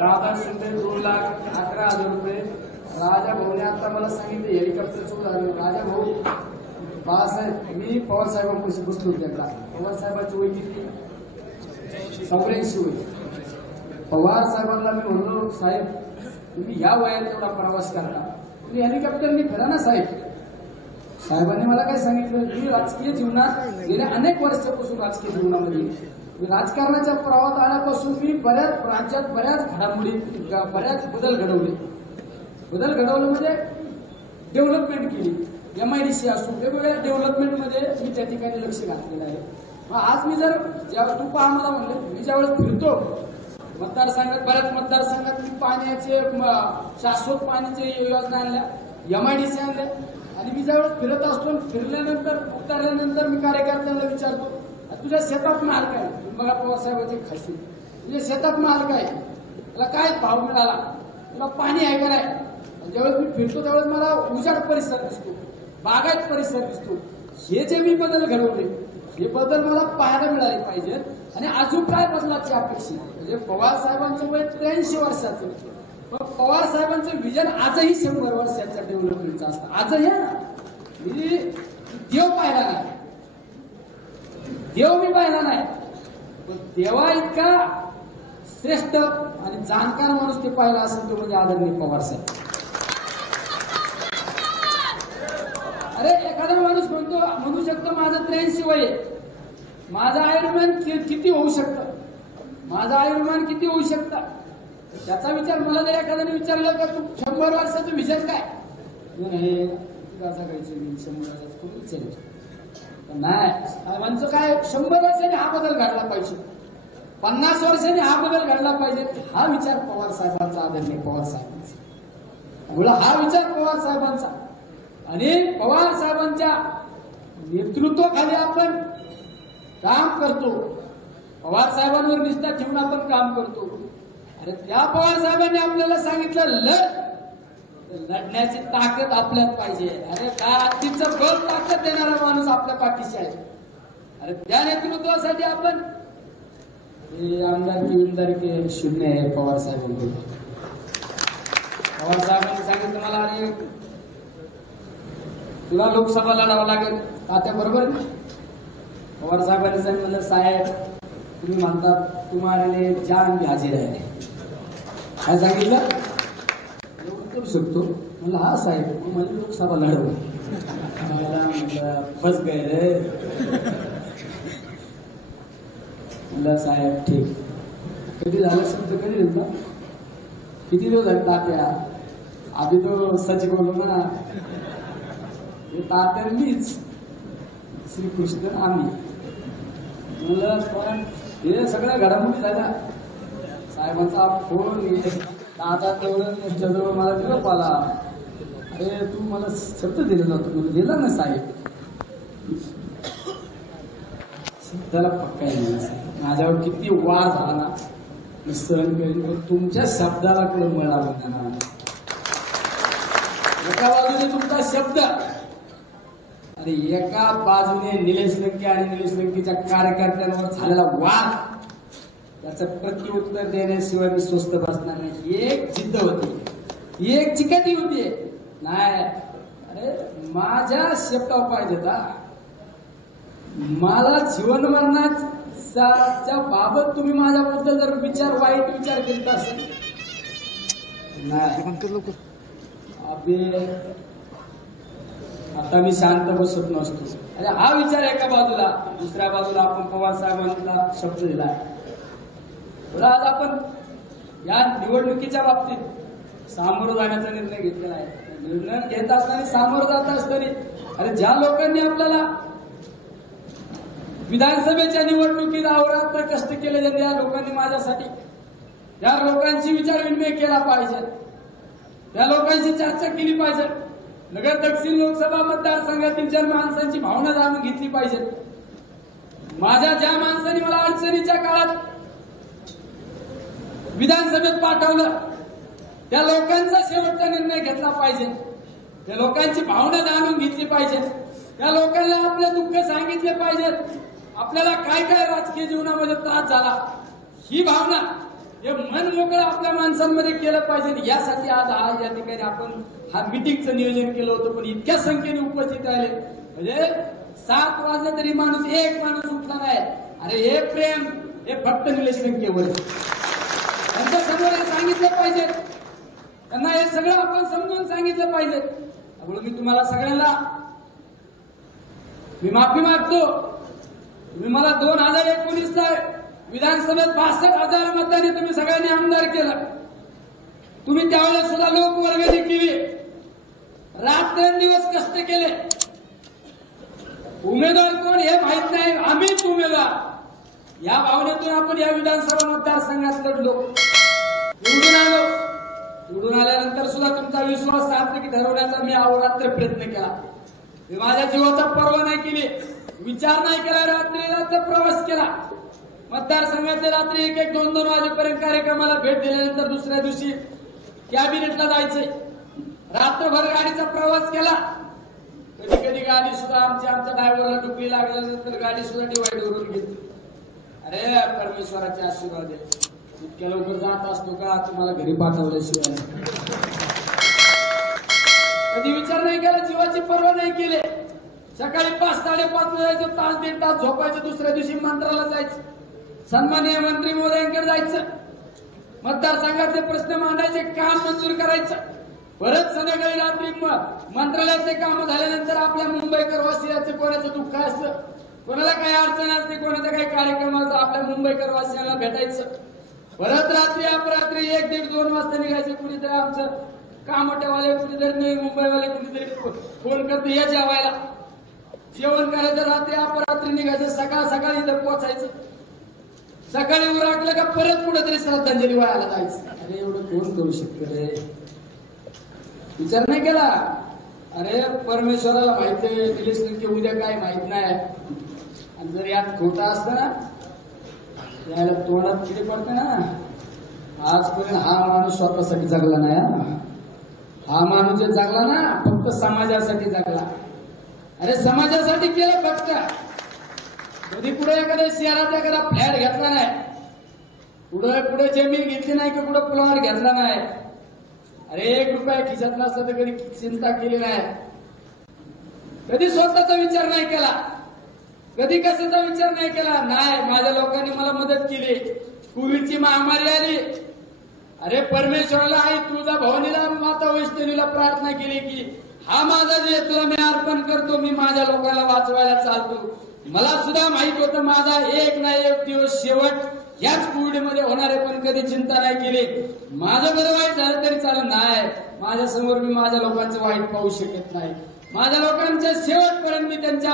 राधा शिंदे 2,11,000 रुपये राजा भाऊने आता मला सांगितलं हेलिकॉप्टरचं उदाहरण राजा भाऊ बाळासाहेब मी पवार साहेबांपाशी बसलो त्याला पवार साहेबांची वय किती 84 वय. पवार साहेबांना मी म्हणलो साहेब तुम्ही ह्या वयात एवढा प्रवास करता तुम्ही हेलिकॉप्टरने फिरा ना साहेब. साहेबांनी मला काय सांगितलं मी राजकीय जीवनात गेल्या अनेक वर्षापासून राजकीय जीवनामध्ये राजकारणाच्या प्रवाहात आल्यापासून मी बऱ्याच राज्यात बऱ्याच घडामोडी बऱ्याच बदल घडवले म्हणजे डेव्हलपमेंट केली, MIDC असो, वेगवेगळ्या डेव्हलपमेंटमध्ये मी त्या ठिकाणी लक्ष घातलेलं आहे. मग आज मी जर ज्यावेळेस तू पहा मला म्हणलं, मी ज्यावेळेस फिरतो मतदारसंघात, बऱ्याच मतदारसंघात मी पाण्याचे शाश्वत पाण्याचे योजना आणल्या, MIDC आणल्या. आणि मी ज्यावेळेस फिरत असतो, फिरल्यानंतर उतरल्यानंतर मी कार्यकर्त्यांना विचारतो, तुझ्या शेतात माल काय? बघा पवारसाहेबांची खासियत, तुझ्या शेतात माल काय, त्याला काय भाव मिळाला, तुला पाणी आहे का नाही? ज्यावेळेस मी फिरतो त्यावेळेस मला उजाड परिसर दिसतो, बागायत परिसर दिसतो. हे जे मी बदल घडवले, हे बदल मला पाहायला मिळाले पाहिजे. आणि अजून काय बदलाची अपेक्षा? म्हणजे पवार साहेबांचं वय 83 वर्षाचं, पण पवार साहेबांचं विजन आजही 100 वर्षाच्या डेव्हलपमेंटचं असतं. आजही आहे ना, मी देव पाहिला नाही, देव मी पाहिला नाही, पण देवा इतका श्रेष्ठ आणि जाणकार माणूस ते पाहिला असेल तो म्हणजे आदरणीय पवार साहेब. अरे एखादा माणूस म्हणू शकतो माझं 83 वय आहे, माझं आयुर्मान किती होऊ शकतं, माझं आयुर्मान किती होऊ शकतं, त्याचा विचार मला जर एखाद्याने विचारलं का तू 100 वर्षाचं विजन काय, हे तुला जगायचं मी 100 वर्षाचं कोणी विचारायचं नाही. साहेबांचं काय 100 वर्षांनी हा बदल घडला पाहिजे, 50 वर्षांनी हा बदल घडला पाहिजे, हा विचार पवार साहेबांचा, आदरणीय पवार साहेबांचा, हा विचार पवार साहेबांचा. आणि पवार साहेबांच्या नेतृत्वाखाली आपण काम करतो, पवार साहेबांवर निष्ठा ठेवून आपण काम करतो. अरे त्या पवार साहेबांनी आपल्याला सांगितलं लढण्याची ताकद आपल्यात पाहिजे. अरे ताकदीचं बळ ताकद देणारा माणूस आपल्या पाठीशी आहे. अरे त्या नेतृत्वासाठी आपण आमदारकी शून्य आहे पवार साहेबांकडून. पवार साहेबांनी सांगितलं मला, अरे तुला लोकसभा लढावं लागेल तात्या बरोबर. पवार साहेबांनी सांगितलं साहेब तुम्ही म्हणतात तुम्हाला जान भी हाजीर आहे. काय सांगितलं? करू शकतो म्हणलं हा साहेब मला लोकसभा लढवलं. मला म्हटलं फस गए रे. म्हणलं साहेब ठीक. कधी झालं शब्द कधी दिलता? किती दिवस झाले तात्या? आधी तो सच बोललो ना, तात्या मीच श्रीकृष्ण आम्ही. म्हणलं पण हे सगळ्या घडामोडी झाल्या. साहेबांचा फोन दादा तेवढं मला निरोप आला, अरे तू मला शब्द दिलेला होता, तुला दिला ना साहेब. शब्दाला पक्का नाही. माझ्यावर किती वाद झाला ना मी सहन करेन, तुमच्या शब्दाला कडे मिळालं त्यांना. एका बाजूने तुमचा शब्द, अरे एका बाजूने निलेश लंके आणि निलेश लंकेच्या कार्यकर्त्यांवर झालेला वाद, त्याचं प्रत्युत्तर देण्याशिवाय मी स्वस्त बसणार नाही. एक जिद्द होती, एक चिकाटी होती. नाही अरे माझ्या शब्दावर पाहिजे का? मला जीवन मरणाच्या बाबत तुम्ही माझ्याबद्दल जर वाईट विचार करीत असेल नाही, आता मी शांत बसत नसतो. अरे हा विचार एका बाजूला, दुसऱ्या बाजूला आपण पवार साहेबांना शब्द दिला. आज आपण या निवडणुकीच्या बाबतीत सामोरं जाण्याचा निर्णय घेतलेला आहे. निर्णय घेत असताना, सामोरं जात असताना, अरे ज्या लोकांनी आपल्याला विधानसभेच्या निवडणुकीत अहोरात्र कष्ट केले जाते, त्या लोकांनी माझ्यासाठी, त्या लोकांची विचार विनिमय केला पाहिजे, त्या लोकांशी चर्चा केली पाहिजे. नगर दक्षिण लोकसभा मतदारसंघातील ज्या माणसांची भावना जाणून घेतली पाहिजे. माझ्या ज्या माणसांनी मला अडचणीच्या काळात विधानसभेत पाठवलं, त्या लोकांचा शेवटचा निर्णय घेतला पाहिजे. त्या लोकांची भावना जाणून घेतली पाहिजे. त्या लोकांना आपले दुःख सांगितले पाहिजेत. आपल्याला काय काय राजकीय जीवनामध्ये त्रास झाला, ही भावना, हे मन मोकळं आपल्या माणसांमध्ये केलं पाहिजे. यासाठी आज या ठिकाणी आपण हा मिटिंगचं नियोजन केलं होतं, पण इतक्या संख्येने उपस्थित राहिले म्हणजे 7 वाजले तरी एक माणूस उठला नाही. अरे हे प्रेम हे फक्त निलेश लंकेवर. त्यांच्या समोर हे सांगितलं पाहिजे, त्यांना हे सगळं आपण समजून सांगितलं पाहिजे. त्यामुळे मी तुम्हाला सगळ्यांना मी माफी मागतो. तुम्ही मला 2019ला विधानसभेत 62,000 मतांनी तुम्ही सगळ्यांनी आमदार केलं. तुम्ही त्यावेळेस सुद्धा लोकवर्गणी केली, रात्र भ्रष्ट केले. उमेदवार कोण हे माहित नाही, आम्हीच उमेदवार या भावनेतून आपण या विधानसभा मतदारसंघात लढलो, निवडून आलो. निवडून आल्यानंतर सुद्धा तुमचा विश्वास सार्थकी ठरवण्याचा मी अहोरात्र प्रयत्न केला. मी माझ्या जीवाचा पर्वा नाही केली, विचार नाही केला, रात्रीचा प्रवास केला. मतदारसंघाचे रात्री 1-1, 2-2 वाजेपर्यंत कार्यक्रमाला भेट दिल्यानंतर दुसऱ्या दिवशी कॅबिनेटला जायचंय. रात्रभर गाडीचा प्रवास केला. कधी कधी गाडी सुद्धा आमच्या ड्रायव्हरला डुकली लागल्यानंतर गाडी सुद्धा डिवाइड करून घेतली. अरे परमेश्वराचे आशीर्वाद आहे, इतक्या लवकर जात असतो का तुम्हाला घरी पाठवल्याशिवाय. कधी विचार नाही केला, जीवाची पर्वा नाही केले. सकाळी 5-5:30 जायचं, तास 1.5 तास झोपायचं, दुसऱ्या दिवशी मंत्राला जायचं, सन्माननीय मंत्री महोदयांकडे जायचं, मतदारसंघाचे प्रश्न मांडायचे, काम मंजूर करायचं. परत संध्याकाळी रात्री मंत्रालयाचे काम झाल्यानंतर आपल्या मुंबईकर वासियांचं कोणाचं दुःख असलं, कोणाला काही अडचण असते, कोणाचा काही कार्यक्रम असतो, आपल्या मुंबईकर वासियांना भेटायचं. परत रात्री अपरात्री 1-1.5-2 वाजता निघायचं. कुणीतरी आमचं कामोट्यावाले, कुणीतरी नवी मुंबईवाले कुणीतरी फोन करतो या जेवायला, जेवण करायचं. रात्री अपरात्री निघायचं, सकाळी इथं पोहोचायचं. सकाळी उराटलं का परत कुठेतरी श्रद्धांजली वायाला जायचं. अरे एवढं कोण करू शकतो रे, विचार नाही केला. अरे परमेश्वराला माहिती निलेश लंके उद्या काय माहित नाही, आणि जर यात खोटा असतं ना याला तोंडात किती पडतं ना. आजपर्यंत हा माणूस स्वतःसाठी जगला नाही. हा माणूस जे जगला ना फक्त समाजासाठी जगला. अरे समाजासाठी केलं फक्त. कधी पुढे एखाद्या शहरात एखादा फ्लॅट घेतला नाही, पुढे जमीन घेतली नाही की पुढे प्लॉट घेतला नाही. अरे 1 रुपया खिशात नसता तर कधी चिंता केली नाही. कधी स्वतःचा विचार नाही केला, कधी कशाचा विचार नाही केला. नाही, माझ्या लोकांनी मला मदत केली. कोविडची महामारी आली, अरे परमेश्वराला आई तुळजा भवानीला माता वैष्णवीला प्रार्थना केली की हा माझा जे तुला मी अर्पण करतो, मी माझ्या लोकांना वाचवायला चालतो. मला सुद्धा माहित होतं माझा एक ना एक दिवस शेवट याच कोविडमध्ये होणारे, पण कधी चिंता नाही केली. माझं बरं वाईट झालं तरी चालत नाही, माझ्या समोर मी माझ्या लोकांचं वाईट पाहू शकत नाही. माझ्या लोकांच्या शेवटपर्यंत मी त्यांच्या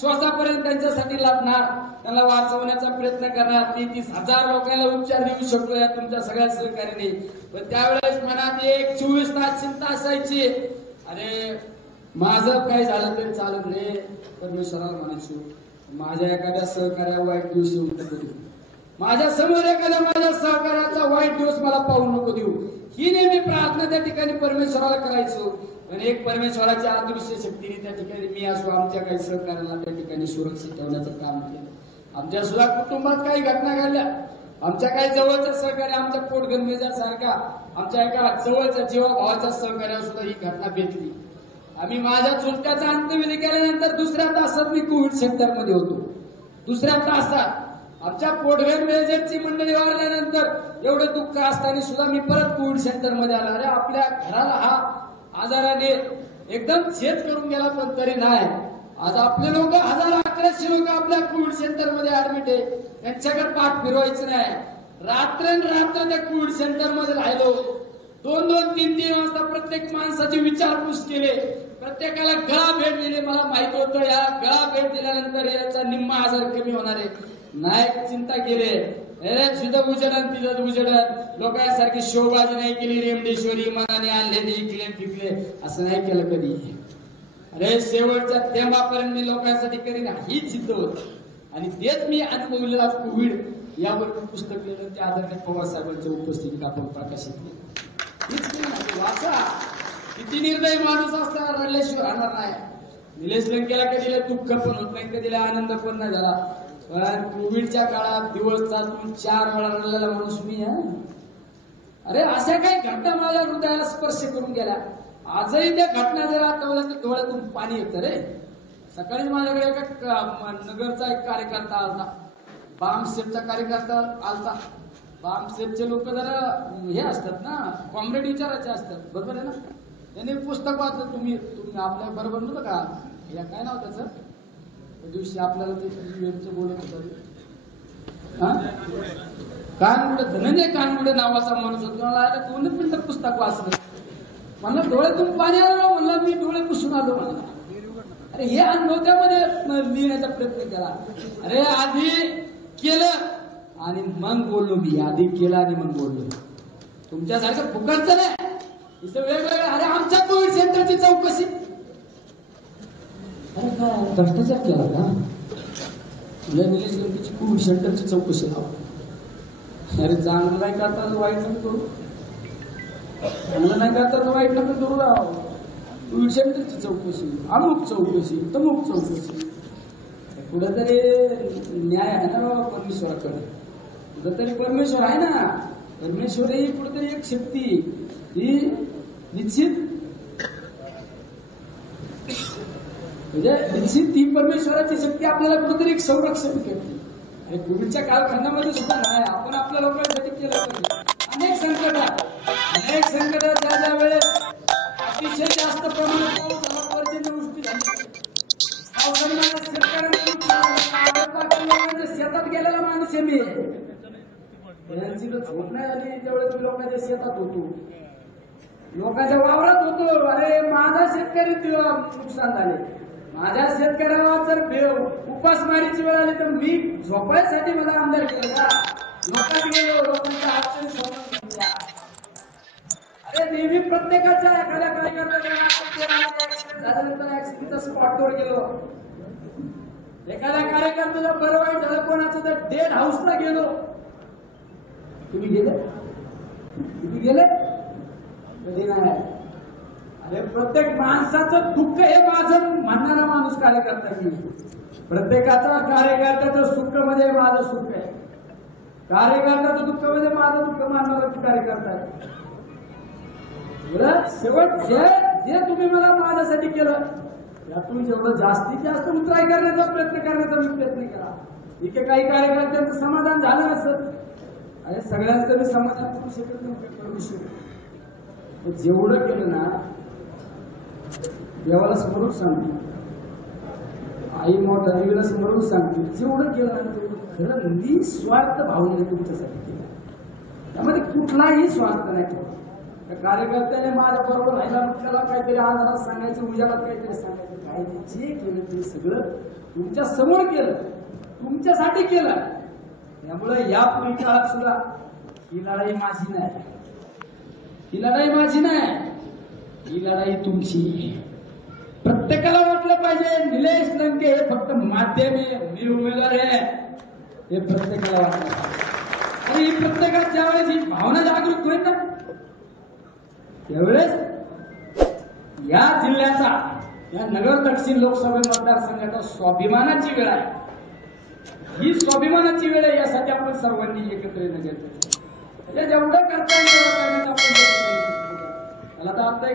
श्वासापर्यंत त्यांच्यासाठी लागणार, त्यांना वाचवण्याचा प्रयत्न करणार. 30,000 लोकांना उपचार देऊ शकतो या तुमच्या सगळ्या सहकार्याने. पण त्यावेळेस मनात 24 तास चिंता असायची, अरे माझं काय झालं तरी चालत नाही. परमेश्वराला म्हणायचो माझ्या एखाद्या सहकार्या वाईट दिवस येऊ नको देऊ, माझ्या समोर एखाद्या माझ्या सहकार्याचा वाईट दिवस मला पाहू नको देऊ. ही नेहमी प्रार्थना त्या ठिकाणी परमेश्वराला करायचो. पण एक परमेश्वराच्या अदृश्य शक्तीने त्या ठिकाणी मी असो आमच्या काही सहकार्याला त्या ठिकाणी सुरक्षित ठेवण्याचं काम केलं. आमच्या सुद्धा कुटुंबात काही घटना घडल्या, आमच्या काही जवळच्या सहकार्य, आमच्या पोटगणमेजा सारखा आमच्या एका जवळच्या जीवाभावाच्या सहकार्यावर सुद्धा ही घटना भेटली. आम्ही माझ्या चुलत्याचा अंत्यविधी केल्यानंतर दुसऱ्या तासात मी कोविड सेंटरमध्ये होतो. दुसऱ्या तासात आमच्या पोटगण मेजरची मंडळी वारल्यानंतर एवढं दुःख असताना सुद्धा मी परत कोविड सेंटरमध्ये आला. अरे आपल्या घराला हा आजाराने एकदम छेद करून गेला, पण तरी नाही. आज आपले लोक 1000-1100 लोक आपल्या कोविड सेंटरमध्ये ऍडमिट आहे, त्यांच्याकडे पाठ फिरवायचं नाही. रात्र त्या कोविड सेंटरमध्ये राहिलो. 2-2, 3-3 वाजता प्रत्येक माणसाची विचारपूस केली, प्रत्येकाला गळा भेट दिली. मला माहित होतं या गळा भेट दिल्यानंतर याचा निम्मा आजार कमी होणार आहे. नाही चिंता केली, तिथं उजडन तिथं उजडन. लोकांसारखी शोबाजी नाही केली, रेमडेश्वरी मनाने आणले इकले पिकले असं नाही केलं कधी. अरे शेवटच्या थेंबापर्यंत मी लोकांसाठी करीन हीच सिद्ध होत. आणि तेच मी अनुभवलेला कोविड यावर पुस्तक लिहिलं, त्या आधारे पवार साहेबांच्या उपस्थितीत आपण प्रकाशित केलं. हीच केलं वाचा. किती निर्दयी माणूस असता रडल्याशिवाय राहणार नाही. निलेश लंकेला कधीला दुःख पण होत नाही, कधीला आनंद पण नाही झाला. पण कोविडच्या काळात दिवस चालून 4 वेळा रडलेला माणूस मी आहे. अरे अशा काही घटना माझ्या हृदयाला स्पर्श करून गेल्या. आजही त्या घटना जर आठवल्या तर डोळ्यातून पाणी येतं रे. सकाळी माझ्याकडे एका नगरचा एक कार्यकर्ता आलता, बामसेफचा कार्यकर्ता आलता. बामसेफचे लोक जरा हे असतात ना, कॉम्रेड विचारायचे असतात, बरोबर आहे ना. त्याने पुस्तक वाचलं, तुम्ही आपल्या बरोबर नव्हतं का, या काय नाव त्याचं त्या दिवशी आपल्याला ते बोलत होतं कानगुडे, धनंजय कानगुडे नावाचा माणूस होता. मला 2 मिनिटं पुस्तक वाचलं, म्हणलं डोळ्यातून पाणी आलं, म्हणलं मी डोळे पुसून आलो. म्हणलं अरे हे अनुभव त्यामध्ये लिहिण्याचा प्रयत्न केला. अरे आधी केलं आणि मग बोललो मी. आधी केलं आणि मग बोललो. तुमच्यासारखं फुकटचं नाही. इथं वेगवेगळं. अरे आमच्या कोविड सेंटरची चौकशी. अरे काय भ्रष्टाचार केला का? तुला निलेश लंकेची कोविड सेंटरची चौकशी लावा. अरे चांगलं नाही करता वाईट नको करू. चांगलं नाही करता वाईट नको करू राव. कोविड सेंटरची चौकशी, अमुक चौकशी, तमुक चौकशी. कुठेतरी न्याय आहे ना बाबा परमेश्वराकडे. कुठेतरी परमेश्वर आहे ना. परमेश्वर ही कुठेतरी एक शक्ती ही निश्चित म्हणजे निश्चित ती परमेश्वराची शक्ती आपल्याला कुठेतरी एक संरक्षण करते. आणि कोविडच्या कालखंडामध्ये सुद्धा नाही आपण आपल्या लोकांसाठी केलं पाहिजे. अनेक संकट ज्या वेळेस अतिशय जास्त प्रमाणात पाऊस झाला, पर्जन्यवृष्टी झाली, शेतकऱ्यांच्या शेतात गेलेला माणूस आहे मी. त्यांची तर झोप नाही आली त्यावेळेस मी लोकांच्या शेतात होतो, लोकांच्या वावरात होतो. अरे माझा शेतकरी नुकसान झाले. माझ्या शेतकऱ्याला जर उपासमारीची वेळ आली तर मी झोपायसाठी मला आमदार केलं का? लोकांत गेलो, लोकांच्या हातचे समजून घेतल्या. अरे नेहमी प्रत्येकाच्या एखाद्या कार्यकर्त्याला ऍक्सिडेंटच्या स्पॉटवर गेलो. एखाद्या कार्यकर्त्याला बरं वाईट झालं, कोणाचं तर डेड हाऊसला गेलो. तुम्ही गेले? तुम्ही गेले? कधी नाही. अरे प्रत्येक माणसाचं दुःख हे माझं म्हणणारा माणूस कार्यकर्ता मी. प्रत्येकाचा कार्यकर्त्याचं सुख मध्ये माझं सुख आहे. कार्यकर्त्याचं दुःख मध्ये माझं दुःख मानणारा कार्यकर्ता आहे. शेवट जे तुम्ही मला माझ्यासाठी केलं यातून जेवढं जास्तीत जास्त उतराई करण्याचा प्रयत्न मी प्रयत्न केला. इथे काही कार्यकर्त्यांचं समाधान झालं नसत. अरे सगळ्यांचं मी समाधान करू शकत नाही, करू शकत. जेवढं केलं ना देवाला समोरून सांगतो, आई मोठ्या देवीला समोरून सांगतो, जेवढं केलं ना तेवढं खरं निस्वार्थ भावनेने तुमच्यासाठी केलं. त्यामध्ये कुठलाही स्वार्थ नाही ठेवला. त्या कार्यकर्त्याने माझ्या बरोबर राहिला, त्याला काहीतरी आजारात सांगायचं, उजाडात काहीतरी सांगायचं. काय जे केलं ते सगळं तुमच्या समोर केलं, तुमच्यासाठी केलं. त्यामुळे यापुढील काळात सुद्धा ही लढाई माझी नाही, ही लढाई माझी नाही, ही लढाई तुमची. प्रत्येकाला वाटलं पाहिजे निलेश लंके हे फक्त माध्यम आहे, मी उमेदवार आहे, हे प्रत्येकाला वाटलं. आणि ही प्रत्येकात ज्यावेळेस ही भावना जागृत होईल ना त्यावेळेस या जिल्ह्याचा, या नगर दक्षिण लोकसभा मतदारसंघाचा स्वाभिमानाची वेळ आहे. ही स्वाभिमानाची वेळ आहे. यासाठी आपण सर्वांनी एकत्र येणं गरजेचं आहे. जेवढं करता येईल तेवढं करण्याचा आपण त्याला तर आता